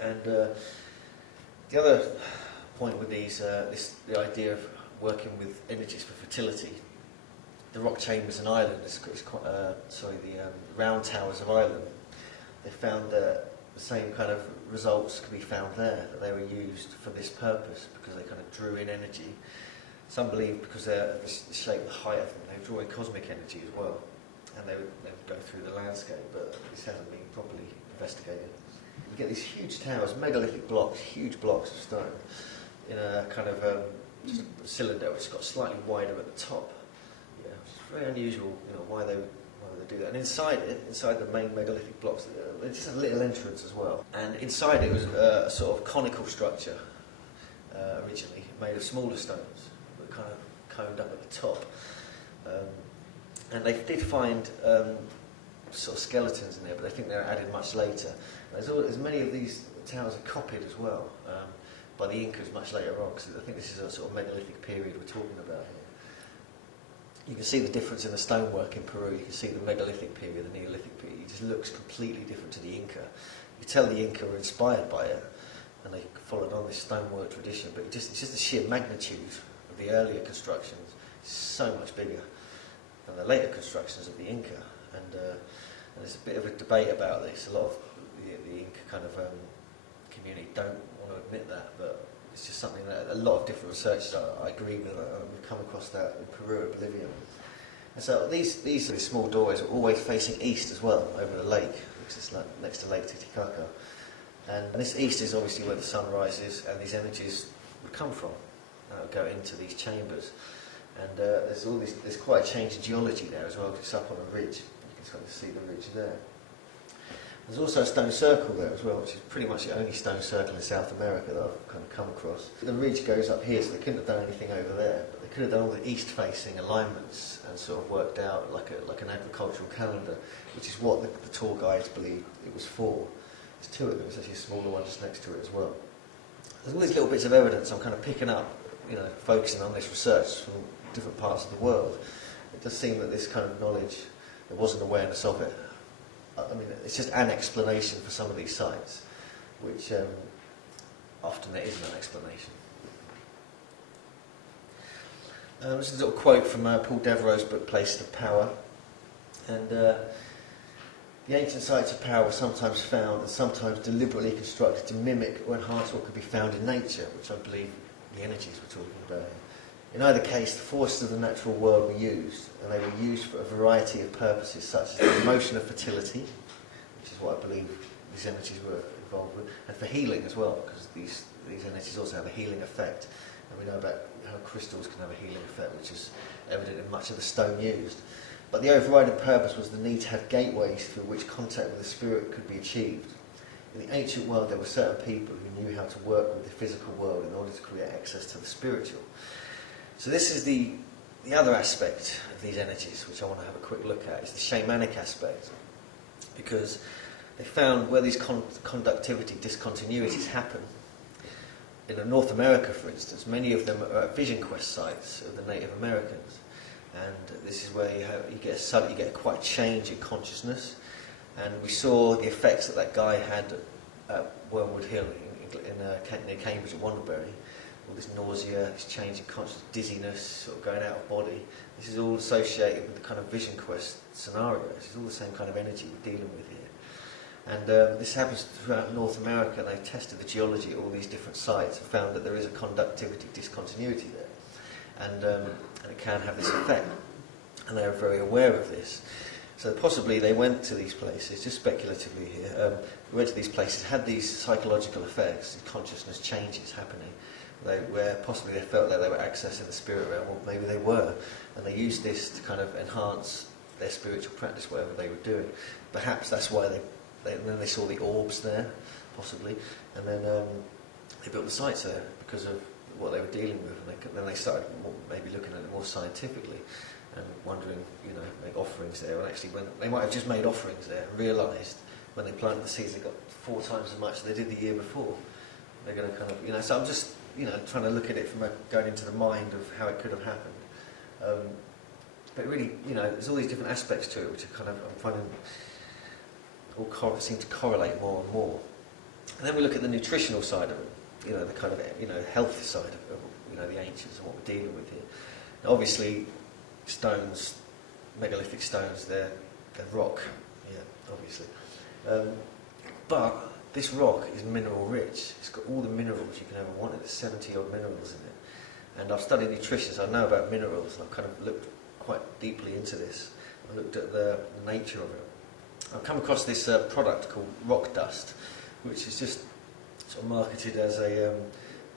and the other point with these, the idea of working with energies for fertility, the rock chambers in Ireland, the round towers of Ireland, they found that the same kind of results could be found there, that they were used for this purpose, because they kind of drew in energy. Some believe because they're the shape and the height of them, they draw in cosmic energy as well, and they would go through the landscape, but this hasn't been properly investigated. You get these huge towers, megalithic blocks, huge blocks of stone, in a kind of just a cylinder which has got slightly wider at the top. Which is very unusual, why they would do that. And inside the main megalithic blocks, they just have a little entrance as well. And inside it was a sort of conical structure, originally, made of smaller stones, but kind of coned up at the top. And they did find sort of skeletons in there, but they think they're added much later. There's many of these towers are copied as well by the Incas much later on, because I think this is a sort of megalithic period we're talking about here. You can see the difference in the stonework in Peru. You can see the megalithic period, the Neolithic period. It just looks completely different to the Inca. You tell the Inca were inspired by it, and they followed on this stonework tradition, but it's just the sheer magnitude of the earlier constructions is so much bigger than the later constructions of the Inca. And there's a bit of a debate about this. A lot of the Inca kind of community don't want to admit that, but it's just something that a lot of different researchers I agree with. We've come across that in Peru and Bolivia. And so these small doorways are always facing east as well, over the lake, which is next to Lake Titicaca. And this east is obviously where the sun rises, and these energies would come from, go into these chambers. And there's quite a change in geology there as well, because it's up on a ridge. You can kind of see the ridge there. There's also a stone circle there as well, which is pretty much the only stone circle in South America that I've kind of come across. The ridge goes up here, so they couldn't have done anything over there, but they could have done all the east-facing alignments and sort of worked out like an agricultural calendar, which is what the tour guides believed it was for. There's two of them, there's actually a smaller one just next to it as well. There's all these little bits of evidence I'm kind of picking up, focusing on this research from different parts of the world. It does seem that this kind of knowledge, there was an awareness of it. I mean, it's just an explanation for some of these sites, which often there isn't an explanation. This is a little quote from Paul Devereux's book, Places of Power. And the ancient sites of power were sometimes found and sometimes deliberately constructed to mimic or enhance what could be found in nature, which I believe the energies we're talking about here. In either case, the forces of the natural world were used, and they were used for a variety of purposes, such as the promotion of fertility, which is what I believe these energies were involved with, and for healing as well, because these energies also have a healing effect. And we know about how crystals can have a healing effect, which is evident in much of the stone used. But the overriding purpose was the need to have gateways through which contact with the spirit could be achieved. In the ancient world, there were certain people who knew how to work with the physical world in order to create access to the spiritual. So this is the other aspect of these energies, which I want to have a quick look at, is the shamanic aspect. Because they found where these conductivity discontinuities happen, in North America, for instance, many of them are at vision quest sites of the Native Americans, and this is where you get quite a change in consciousness. And we saw the effects that guy had at Wormwood Hill near Cambridge at Wandlebury. All this nausea, this change in consciousness, dizziness, sort of going out of body. This is all associated with the kind of vision quest scenarios. It's all the same kind of energy we're dealing with here. And this happens throughout North America. They've tested the geology at all these different sites and found that there is a conductivity discontinuity there. And it can have this effect. And they are very aware of this. So possibly they went to these places, just speculatively here, went to these places, had these psychological effects, consciousness changes happening, where possibly they felt that they were accessing the spirit realm, or maybe they were, and they used this to kind of enhance their spiritual practice, whatever they were doing. Perhaps that's why then they saw the orbs there, possibly, and then they built the sites there because of what they were dealing with, and then they started maybe looking at it more scientifically and wondering, make offerings there. And actually, when they might have just made offerings there and realised when they planted the seeds they got 4 times as much as they did the year before. They're going to kind of, so I'm just, trying to look at it from going into the mind of how it could have happened. But really, there's all these different aspects to it, which are kind of, I'm finding, all seem to correlate more and more. And then we look at the nutritional side of it, the kind of, health side of, the ancients and what we're dealing with here. Now, obviously, stones, megalithic stones, they're rock, obviously. But this rock is mineral rich. It's got all the minerals you can ever want. There's 70 odd minerals in it. And I've studied nutrition, so I know about minerals, and I've kind of looked quite deeply into this. I looked at the nature of it. I've come across this product called rock dust, which is just sort of marketed as a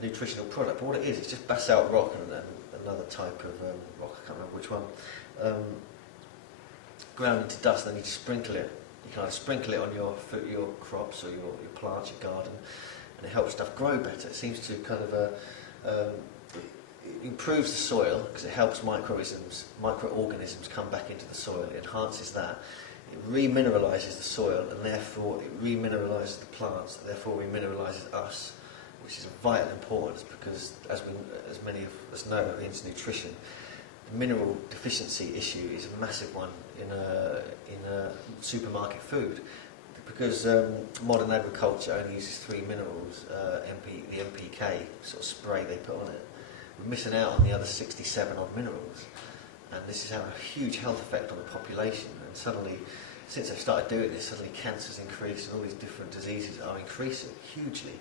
nutritional product. But what it is, it's just basalt rock and another type of rock, I can't remember which one, ground into dust, and then you just sprinkle it. You can either sprinkle it on your crops or your plants, your garden, and it helps stuff grow better. It seems to kind of it improves the soil because it helps microorganisms come back into the soil. It enhances that. It re-mineralises the soil, and therefore it re-mineralises the plants, and therefore re-mineralises us, which is of vital importance because, as many of us know into nutrition, the mineral deficiency issue is a massive one in supermarket food, because modern agriculture only uses 3 minerals, the NPK sort of spray they put on it. We're missing out on the other 67 odd minerals, and this is having a huge health effect on the population. And suddenly, since they've started doing this, suddenly cancer's increased and all these different diseases are increasing hugely.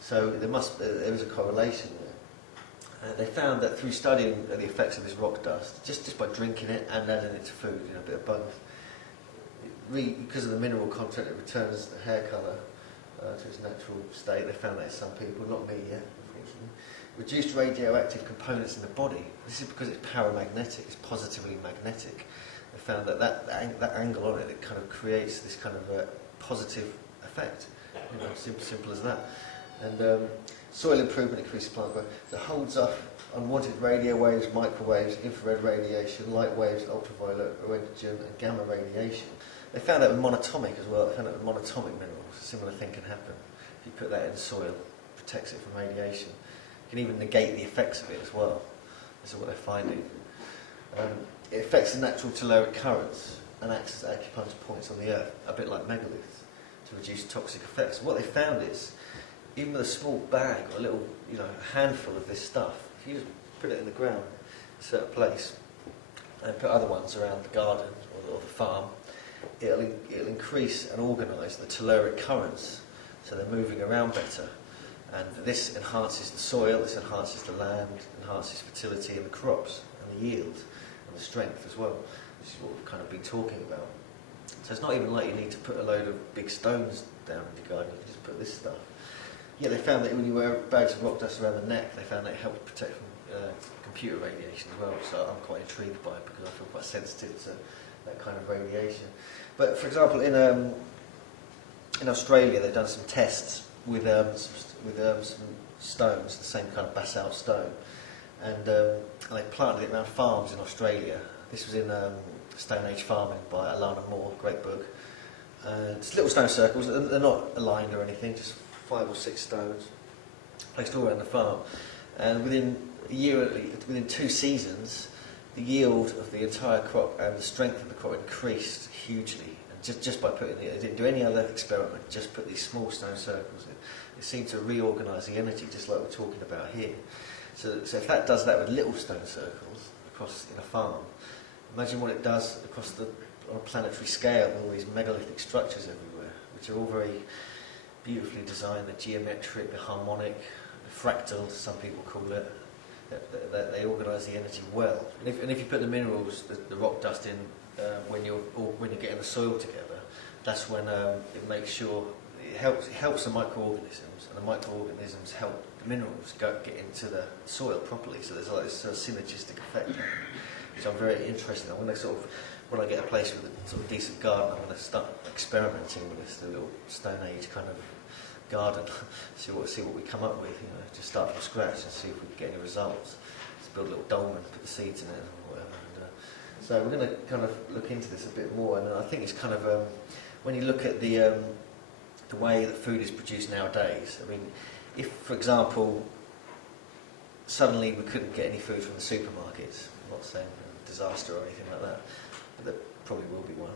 So there is a correlation there. They found that through studying the effects of this rock dust, just by drinking it and adding it to food, a bit of both, because of the mineral content, it returns the hair colour to its natural state. They found that in some people, not me yet, unfortunately. Reduced radioactive components in the body. This is because it's paramagnetic, it's positively magnetic. They found that angle on it kind of creates this kind of positive effect. Simple as that. And soil improvement increases plant growth. So it holds off unwanted radio waves, microwaves, infrared radiation, light waves, ultraviolet, röntgen, and gamma radiation. They found that with monatomic as well. They found that with monatomic minerals, a similar thing can happen. If you put that in the soil, it protects it from radiation. You can even negate the effects of it as well. This is what they're finding. It affects the natural telluric currents and acts as acupuncture points on the earth, a bit like megaliths, to reduce toxic effects. What they found is, even with a small bag or a little, handful of this stuff, if you just put it in the ground in a certain place and put other ones around the garden or the farm, it'll increase and organise the telluric currents, so they're moving around better. And this enhances the soil, this enhances the land, enhances fertility in the crops, and the yield, and the strength as well, which is what we've kind of been talking about. So it's not even like you need to put a load of big stones down in your garden, you can just put this stuff. Yeah, they found that when you wear bags of rock dust around the neck, they found that it helped protect from computer radiation as well, so I'm quite intrigued by it because I feel quite sensitive to that kind of radiation. But for example, in Australia, they've done some tests with some stones, the same kind of basalt stone, and they planted it around farms in Australia. This was in Stone Age Farming by Alana Moore, great book. It's little stone circles, they're not aligned or anything, just 5 or 6 stones placed all around the farm. And within a year, within 2 seasons, the yield of the entire crop and the strength of the crop increased hugely. And just by putting it, they didn't do any other experiment, just put these small stone circles in. It seemed to reorganise the energy, just like we're talking about here. So if that does that with little stone circles across in a farm, imagine what it does on a planetary scale with all these megalithic structures everywhere, which are all very beautifully designed. They're geometric, they're harmonic, they're fractal, some people call it. They organise the energy well. And if you put the minerals, the rock dust in when you're getting the soil together, that's when it makes sure it helps the microorganisms, and the microorganisms help the minerals get into the soil properly. So there's like this sort of synergistic effect, which I'm very interested in. When I get a place with a sort of decent garden, I'm going to start experimenting with this, the little Stone Age kind of garden, see what we come up with. Just start from scratch and see if we can get any results. Just build a little dolmen, put the seeds in it, or whatever. So we're going to kind of look into this a bit more, and I think it's kind of when you look at the way that food is produced nowadays. I mean, if, for example, suddenly we couldn't get any food from the supermarkets, I'm not saying a disaster or anything like that, but there probably will be one.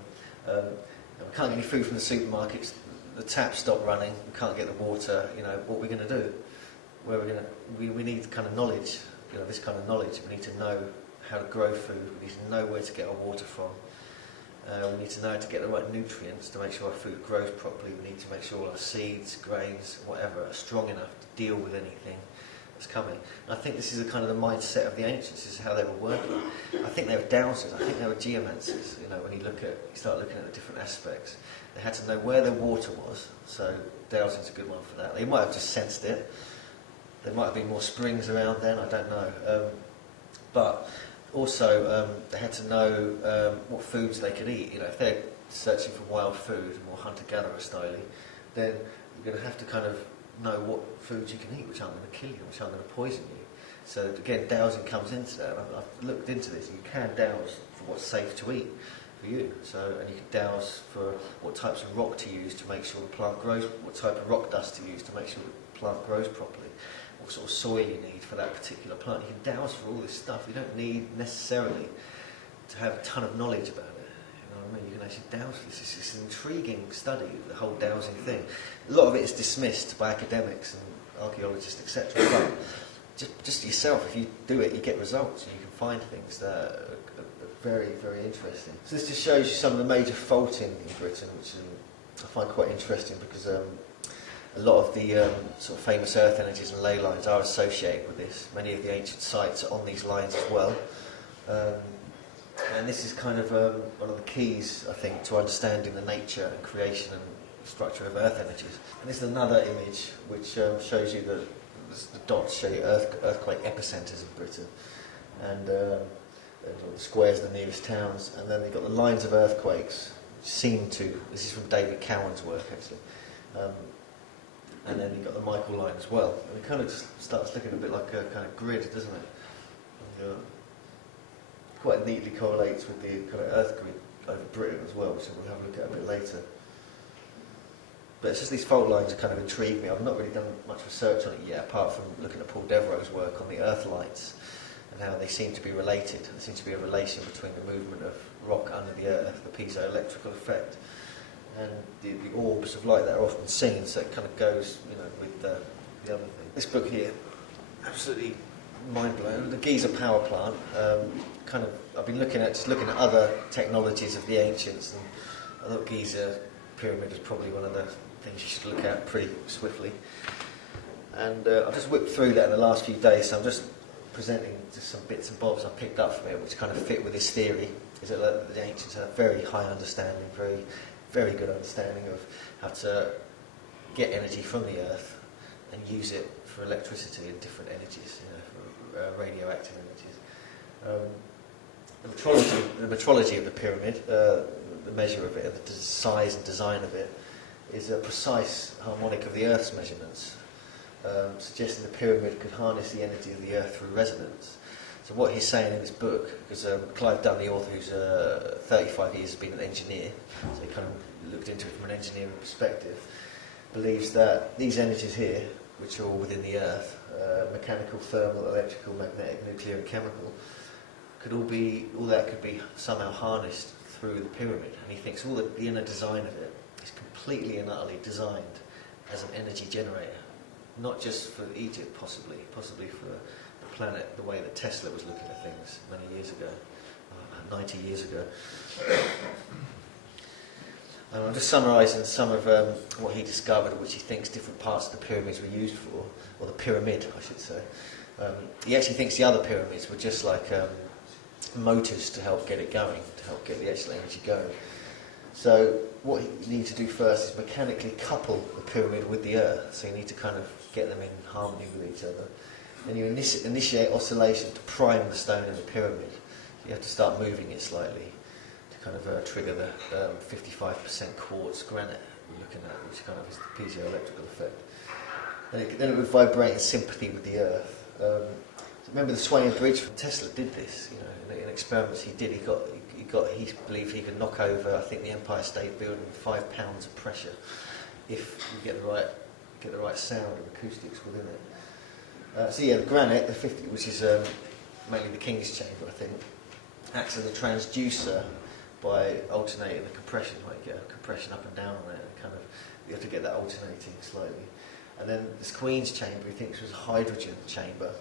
And we can't get any food from the supermarkets, the taps stop running, we can't get the water, what are we going to do? We need kind of knowledge, this kind of knowledge. We need to know how to grow food, we need to know where to get our water from. We need to know how to get the right nutrients to make sure our food grows properly. We need to make sure our seeds, grains, whatever, are strong enough to deal with anything that's coming. And I think this is the kind of the mindset of the ancients. This is how they were working. I think they were dowsers. I think they were geomancers. When you start looking at the different aspects, they had to know where their water was. So dowsing's a good one for that. They might have just sensed it. There might have been more springs around then. I don't know. But also, they had to know what foods they could eat. If they're searching for wild food, more hunter-gatherer style, then you're going to have to kind of know what foods you can eat, which aren't going to kill you, which aren't going to poison you. So again, dowsing comes into that. I've looked into this. You can dowse for what's safe to eat for you. And you can dowse for what types of rock to use to make sure the plant grows, what type of rock dust to use to make sure the plant grows properly. What sort of soil you need for that particular plant. You can dowse for all this stuff. You don't need necessarily to have a ton of knowledge about it. You can actually dowse for this. It's an intriguing study, the whole dowsing thing. A lot of it is dismissed by academics and archaeologists, etc. But just yourself, if you do it, you get results, and you can find things that are very, very interesting. So this just shows you some of the major faulting in Britain, which I find quite interesting because a lot of the sort of famous earth energies and ley lines are associated with this. Many of the ancient sites are on these lines as well. And this is kind of one of the keys, I think, to understanding the nature and creation and structure of earth energies. And this is another image which shows you the dots show you earthquake epicentres in Britain. And the squares are the nearest towns. And then you've got the lines of earthquakes, which seem to, this is from David Cowan's work actually. And then you've got the Michael line as well. And it kind of just starts looking a bit like a kind of grid, doesn't it? And, quite neatly correlates with the kind of earth grid over Britain as well, which we'll have a look at a bit later. But it's just these fault lines that kind of intrigue me. I've not really done much research on it yet, apart from looking at Paul Devereux's work on the earth lights and how they seem to be related. There seems to be a relation between the movement of rock under the earth, the piezoelectrical effect, and the orbs of light that are often seen. So it kind of goes, with the other thing. This book here, absolutely mind-blowing. The Giza power plant. I've been looking at other technologies of the ancients, and I thought Giza pyramid is probably one of the things you should look at pretty swiftly. And I've just whipped through that in the last few days, so I'm just presenting just some bits and bobs I picked up from it, which kind of fit with this theory. Is that the ancients had a very high understanding, very good understanding of how to get energy from the earth and use it for electricity and different energies, for radioactive energies. The metrology of the pyramid, the measure of it, the size and design of it, is a precise harmonic of the Earth's measurements, suggesting the pyramid could harness the energy of the Earth through resonance. So what he's saying in this book, because Clive Dunn, the author, who's 35 years has been an engineer, so he kind of looked into it from an engineering perspective, believes that these energies here, which are all within the Earth, mechanical, thermal, electrical, magnetic, nuclear and chemical, all that could be somehow harnessed through the pyramid. And he thinks all the inner design of it is completely and utterly designed as an energy generator, not just for Egypt, possibly for the planet, the way that Tesla was looking at things many years ago, 90 years ago. I'm just summarising some of what he discovered, which he thinks different parts of the pyramids were used for, or the pyramid, I should say. He actually thinks the other pyramids were just like motors to help get it going, to help get the actual energy going. So what you need to do first is mechanically couple the pyramid with the earth. So you need to kind of get them in harmony with each other. Then you initiate oscillation to prime the stone in the pyramid. You have to start moving it slightly to kind of trigger the 55% quartz granite we're looking at, which kind of is the piezoelectrical effect. Then it would vibrate in sympathy with the earth. So remember the swaying bridge? Tesla did this, in experiments he did. He believed he could knock over, I think, the Empire State Building with 5 pounds of pressure if you get the right sound and acoustics within it. So yeah, the granite, the 50, which is mainly the King's Chamber, I think, acts as a transducer by alternating the compression. Like get a compression up and down on it, and kind of you have to get that alternating slightly. And then this Queen's Chamber, he thinks, was a hydrogen chamber,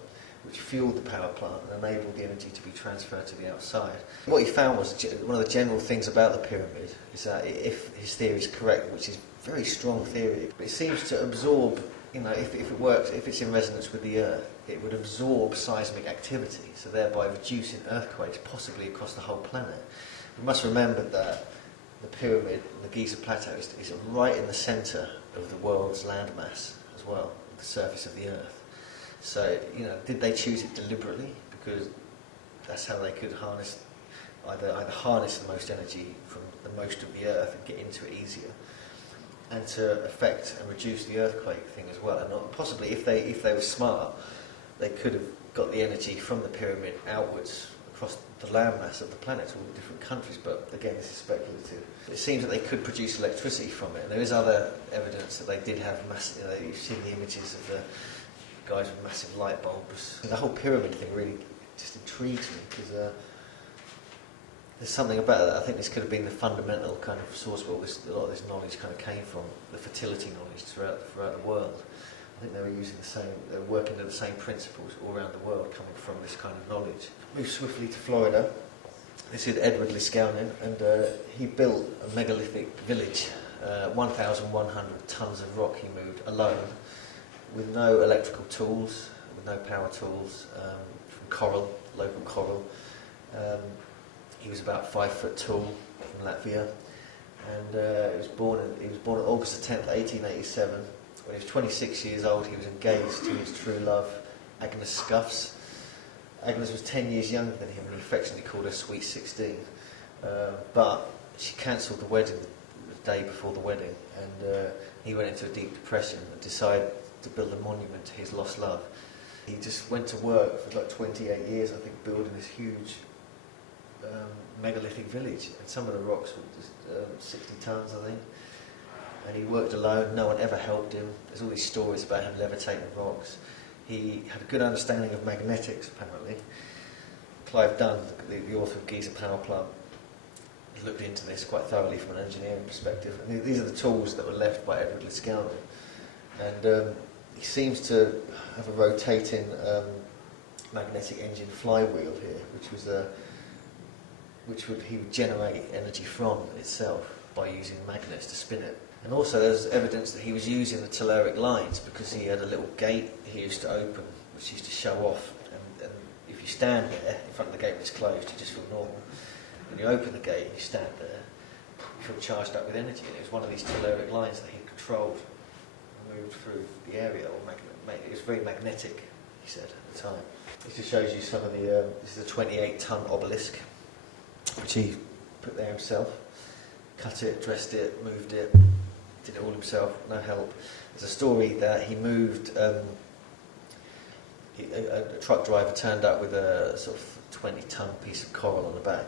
which fueled the power plant and enabled the energy to be transferred to the outside. What he found was one of the general things about the pyramid is that if his theory is correct, which is a very strong theory, but it seems to absorb, if it works, if it's in resonance with the Earth, it would absorb seismic activity, so thereby reducing earthquakes possibly across the whole planet. We must remember that the pyramid, the Giza Plateau, is right in the centre of the world's landmass as well, the surface of the Earth. So, did they choose it deliberately? Because that's how they could harness, either harness the most energy from the most of the Earth and get into it easier, and to affect and reduce the earthquake thing as well. And possibly, if they were smart, they could have got the energy from the pyramid outwards across the landmass of the planet to all the different countries. But again, this is speculative. It seems that they could produce electricity from it. And there is other evidence that they did have massive. You've seen the images of the guys with massive light bulbs. The whole pyramid thing really just intrigues me, because there's something about that. I think this could have been the fundamental kind of source where a lot of this knowledge kind of came from, the fertility knowledge throughout the world. I think they were working to the same principles all around the world, coming from this kind of knowledge. Move swiftly to Florida. This is Edward Liscaunin, and he built a megalithic village, 1,100 tons of rock he moved alone, with no electrical tools, with no power tools, from coral, local coral. He was about 5 foot tall, from Latvia, and he was born on August the 10th, 1887. When he was 26 years old, he was engaged to his true love, Agnes Scuffs. Agnes was 10 years younger than him, and he affectionately called her Sweet 16. But she cancelled the wedding the day before the wedding, and he went into a deep depression and decided to build a monument to his lost love. He just went to work for like 28 years, I think, building this huge megalithic village, and some of the rocks were just 60 tons, I think. And he worked alone, no one ever helped him. There's all these stories about him levitating rocks. He had a good understanding of magnetics, apparently. Clive Dunn, the author of Giza Power Plant, looked into this quite thoroughly from an engineering perspective. And these are the tools that were left by Edward Liscaunin. And he seems to have a rotating magnetic engine flywheel here, which he would generate energy from itself by using magnets to spin it. And also there's evidence that he was using the telluric lines because he had a little gate he used to open, which he used to show off. And if you stand there, in front of the gate when it's closed, you just feel normal. When you open the gate and you stand there, you feel charged up with energy. And it was one of these telluric lines that he controlled and moved through the area. It was very magnetic, he said, at the time. This just shows you some of the, this is a 28-ton obelisk, which he put there himself. Cut it, dressed it, moved it, did it all himself, no help. There's a story that he moved, a truck driver turned up with a sort of 20-ton piece of coral on the back,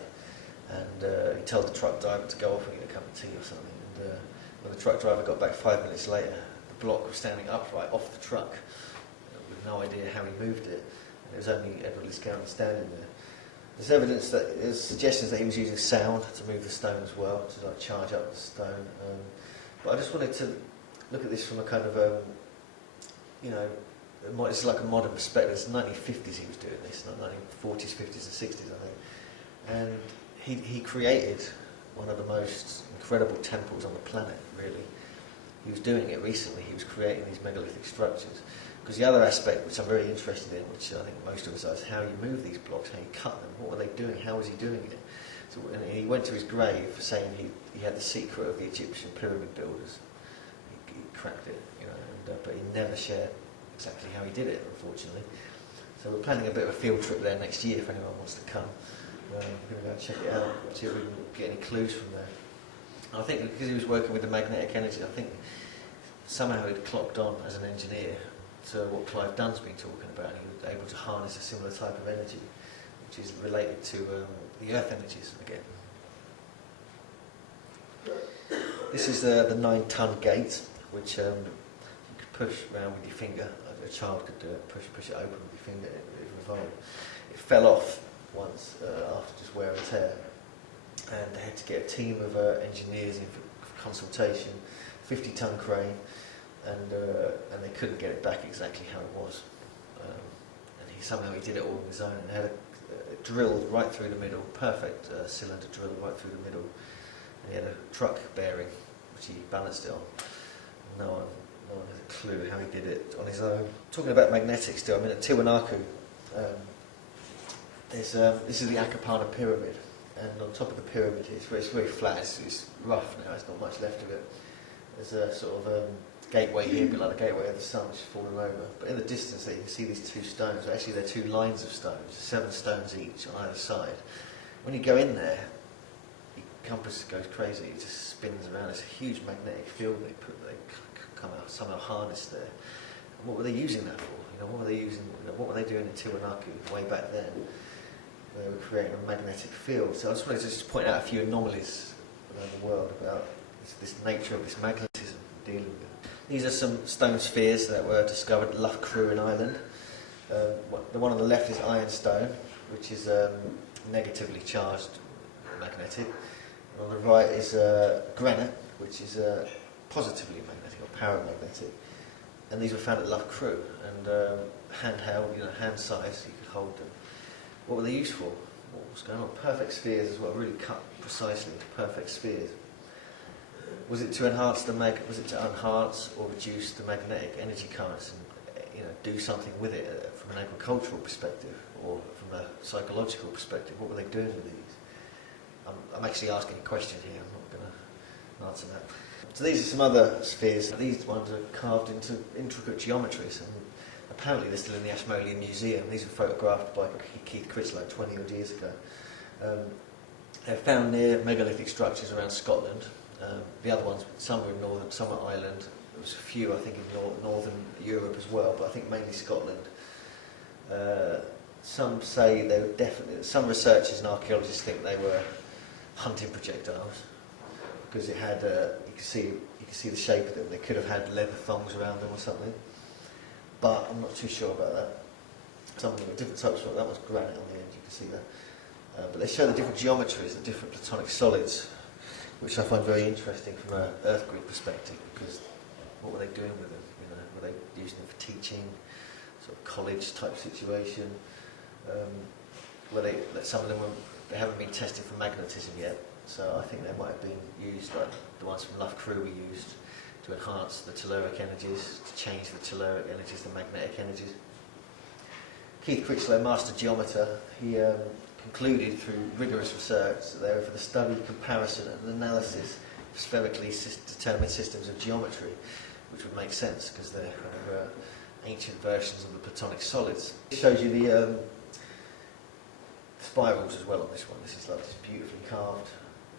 and he told the truck driver to go off and get a cup of tea or something. And when the truck driver got back 5 minutes later, the block was standing upright off the truck, with no idea how he moved it. And it was only Edward Liscount standing there. There's evidence that there's suggestions that he was using sound to move the stone as well, to like charge up the stone. But I just wanted to look at this from a kind of, you know, it's like a modern perspective. It's the 1950s he was doing this, not 1940s, 50s and 60s, I think. And he created one of the most incredible temples on the planet, really. He was doing it recently. He was creating these megalithic structures. Because the other aspect, which I'm very interested in, which I think most of us are, is how you move these blocks, how you cut them, what were they doing, how was he doing it? So, and he went to his grave saying he had the secret of the Egyptian pyramid builders. He cracked it, you know, but he never shared exactly how he did it, unfortunately. So we're planning a bit of a field trip there next year if anyone wants to come. We're going to go check it out, see if we can get any clues from there. And I think because he was working with the magnetic energy, I think somehow he'd clocked on as an engineer to what Clive Dunn's been talking about, and he was able to harness a similar type of energy, which is related to the earth energies again. This is the 9-ton gate, which you could push around with your finger. A child could do it, push it open with your finger, it revolved. It fell off once after just wear and tear, and they had to get a team of engineers in for consultation, 50-ton crane, and they couldn't get it back exactly how it was. And somehow he did it all on his own, and had it drilled right through the middle, perfect cylinder drilled right through the middle, and he had a truck bearing which he balanced it on. No one has a clue how he did it on his own. Talking about magnetic still, I mean at Tiwanaku, this is the Akapana pyramid, and on top of the pyramid it's very flat, it's rough now, there's not much left of it. There's a sort of gateway here, a bit like the gateway of the sun, which has fallen over. But in the distance there you can see these two stones. Actually they're two lines of stones, 7 stones each on either side. When you go in there, the compass goes crazy, it just spins around. It's a huge magnetic field they come out, somehow harnessed there. And what were they using that for? You know, what were they doing in Tiwanaku way back then? They were creating a magnetic field. So I just wanted to just point out a few anomalies around the world about this nature of this magnetism we're dealing with. These are some stone spheres that were discovered at Loughcrew in Ireland. The one on the left is ironstone, which is negatively charged magnetic. And on the right is granite, which is positively magnetic or paramagnetic. And these were found at Loughcrew, and handheld, hand size, you could hold them. What were they used for? What was going on? Perfect spheres as well, really cut precisely into perfect spheres. Was it to enhance or reduce the magnetic energy currents and do something with it from an agricultural perspective or from a psychological perspective? What were they doing with these? I'm actually asking a question here, I'm not going to answer that. So these are some other spheres. These ones are carved into intricate geometries, and apparently they're still in the Ashmolean Museum. These were photographed by Keith Critchlow 20 odd years ago. They're found near megalithic structures around Scotland. The other ones, some were in northern, some are Ireland. There was a few, I think, in northern Europe as well, but I think mainly Scotland. Some say they were definitely. Some researchers and archaeologists think they were hunting projectiles because it had. You could see the shape of them. They could have had leather thongs around them or something. But I'm not too sure about that. Some of them were different types. That was granite on the end. You can see that. But they show the different geometries, the different platonic solids, which I find very interesting from an earth grid perspective, because what were they doing with them? Were they using them for teaching, sort of college type situation? Some of them they haven't been tested for magnetism yet, so I think they might have been used, like the ones from Loughcrew were used to enhance the telluric energies, to change the telluric energies, the magnetic energies. Keith Critchlow, master geometer, he concluded through rigorous research that they were for the study, comparison and analysis of spherically determined systems of geometry, which would make sense because they're kind of ancient versions of the platonic solids. It shows you the spirals as well on this one. This is like this beautifully carved.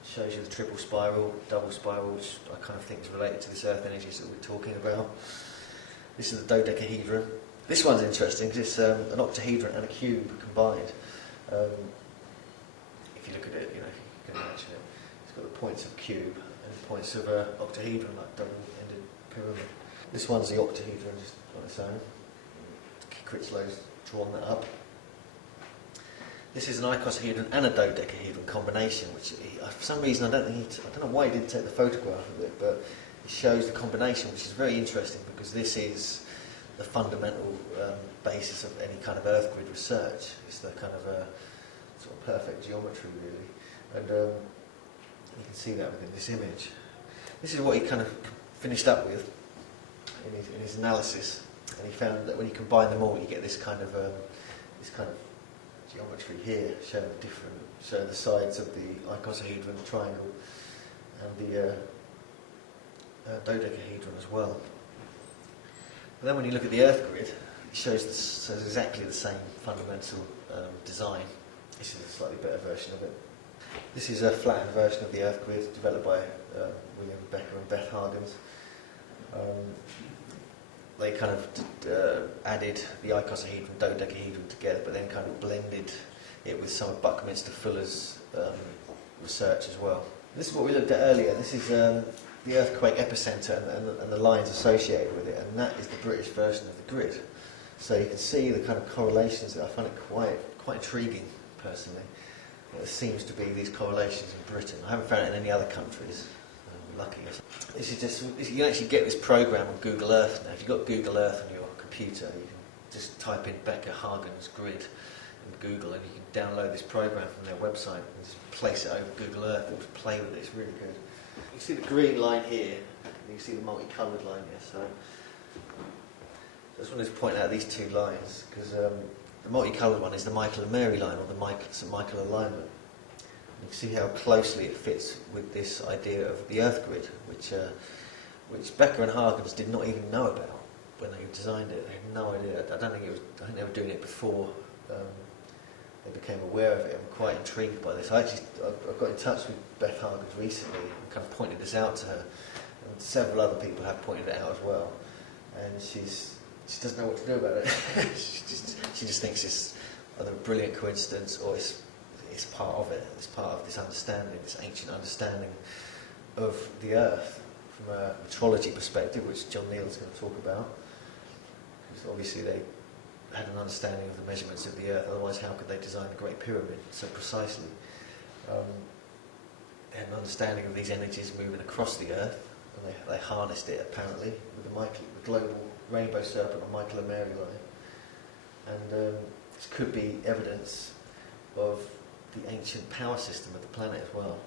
It shows you the triple spiral, double spiral, which I kind of think is related to this earth energies that we're talking about. This is the dodecahedron. This one's interesting because it's an octahedron and a cube combined. If you look at it, you know, you can imagine it. It's got the points of a cube and points of an octahedron, like double-ended pyramid. This one's the octahedron, just on its own. Critchlow's drawn that up. This is an icosahedron and a dodecahedron combination, which for some reason I don't know why he didn't take the photograph of it, but it shows the combination, which is very interesting because this is the fundamental basis of any kind of earth grid research. It's the kind of sort of perfect geometry, really, and you can see that within this image. This is what he kind of finished up with in his analysis, and he found that when you combine them all, you get this kind of geometry here, showing the sides of the icosahedron, triangle, and the dodecahedron as well. But then when you look at the Earth grid, it shows exactly the same fundamental design. This is a slightly better version of it. This is a flattened version of the Earth grid developed by William Becker and Beth Hargens. They kind of added the icosahedron, dodecahedron together, but then kind of blended it with some of Buckminster Fuller's research as well. This is what we looked at earlier. This is the earthquake epicenter and the lines associated with it, and that is the British version of the grid. So you can see the kind of correlations there. I find it quite intriguing, personally. There seems to be these correlations in Britain. I haven't found it in any other countries. I'm lucky. This is just, you can actually get this program on Google Earth now. If you've got Google Earth on your computer, you can just type in Becker Hargens grid in Google, and you can download this program from their website and just place it over Google Earth and just play with it. It's really good. You can see the green line here, and you can see the multicoloured line here. So I just wanted to point out these two lines, because the multicoloured one is the Michael and Mary line, or the St Michael alignment. You can see how closely it fits with this idea of the Earth grid, which Becker and Hargens did not even know about when they designed it. They had no idea. I think they were doing it before they became aware of it. I'm quite intrigued by this. I got in touch with Beth Hargens recently and kind of pointed this out to her, and several other people have pointed it out as well. And she doesn't know what to do about it. she just thinks it's either a brilliant coincidence or it's part of it. It's part of this understanding, this ancient understanding of the Earth from a metrology perspective, which John Neal's going to talk about. Because obviously they had an understanding of the measurements of the Earth, otherwise how could they design the Great Pyramid so precisely? They had an understanding of these energies moving across the Earth, and they harnessed it apparently with the global rainbow serpent on Michael and Mary line. And this could be evidence of the ancient power system of the planet as well.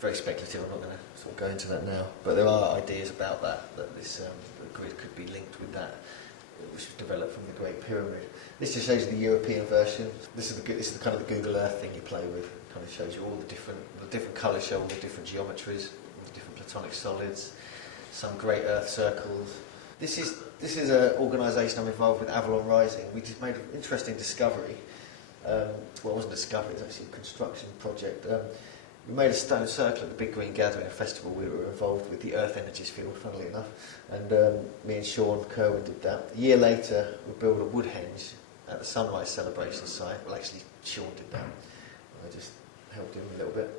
Very speculative, I'm not going to sort of go into that now, but there are ideas about that this the grid could be linked with that, which was developed from the Great Pyramid. This just shows you the European version. This is the kind of the Google Earth thing you play with. It kind of shows you all the different colours, show all the different geometries, all the different platonic solids, some great Earth circles. This is an organisation I'm involved with, Avalon Rising. We just made an interesting discovery. Well, it wasn't a discovery, it was actually a construction project. We made a stone circle at the Big Green Gathering, a festival we were involved with, the Earth Energies field, funnily enough, and me and Sean Kerwin did that. A year later, we built a wood henge at the Sunrise Celebration site. Well, actually, Sean did that. I just helped him a little bit.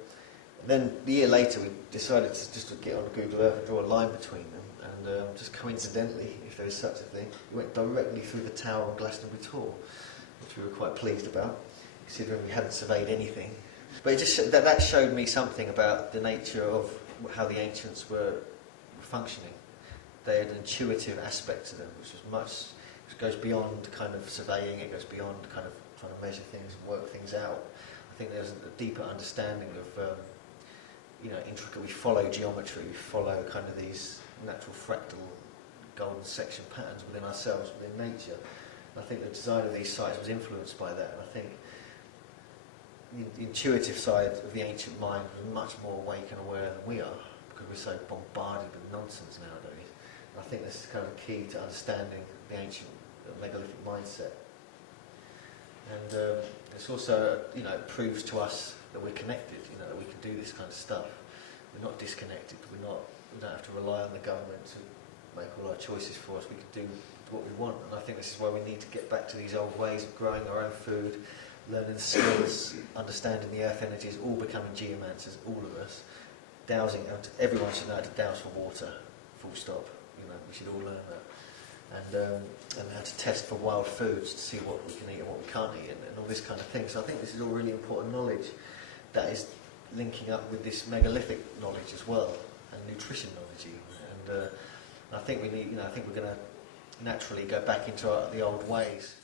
And then, a year later, we decided to just get on Google Earth and draw a line between them, and just coincidentally, if there is such a thing, we went directly through the tower on Glastonbury Tor, which we were quite pleased about, considering we hadn't surveyed anything. But it just that showed me something about the nature of how the ancients were functioning. They had an intuitive aspect to them, which goes beyond kind of surveying. It goes beyond kind of trying to measure things and work things out. I think there's a deeper understanding of intricate. We follow geometry. We follow kind of these natural fractal golden section patterns within ourselves, within nature. And I think the design of these sites was influenced by that. And I think the intuitive side of the ancient mind was much more awake and aware than we are, because we're so bombarded with nonsense nowadays. And I think this is kind of key to understanding the ancient megalithic mindset. And it's also, it proves to us that we're connected, that we can do this kind of stuff. We're not disconnected. We don't have to rely on the government to make all our choices for us. We can do what we want. And I think this is why we need to get back to these old ways of growing our own food, learning skills, understanding the earth energies, all becoming geomancers, all of us. Dowsing, and everyone should know how to douse for water, full stop. We should all learn that. And how to test for wild foods to see what we can eat and what we can't eat, and all this kind of thing. So I think this is all really important knowledge that is linking up with this megalithic knowledge as well, and nutrition knowledge even. And I think we need, I think we're going to naturally go back into the old ways.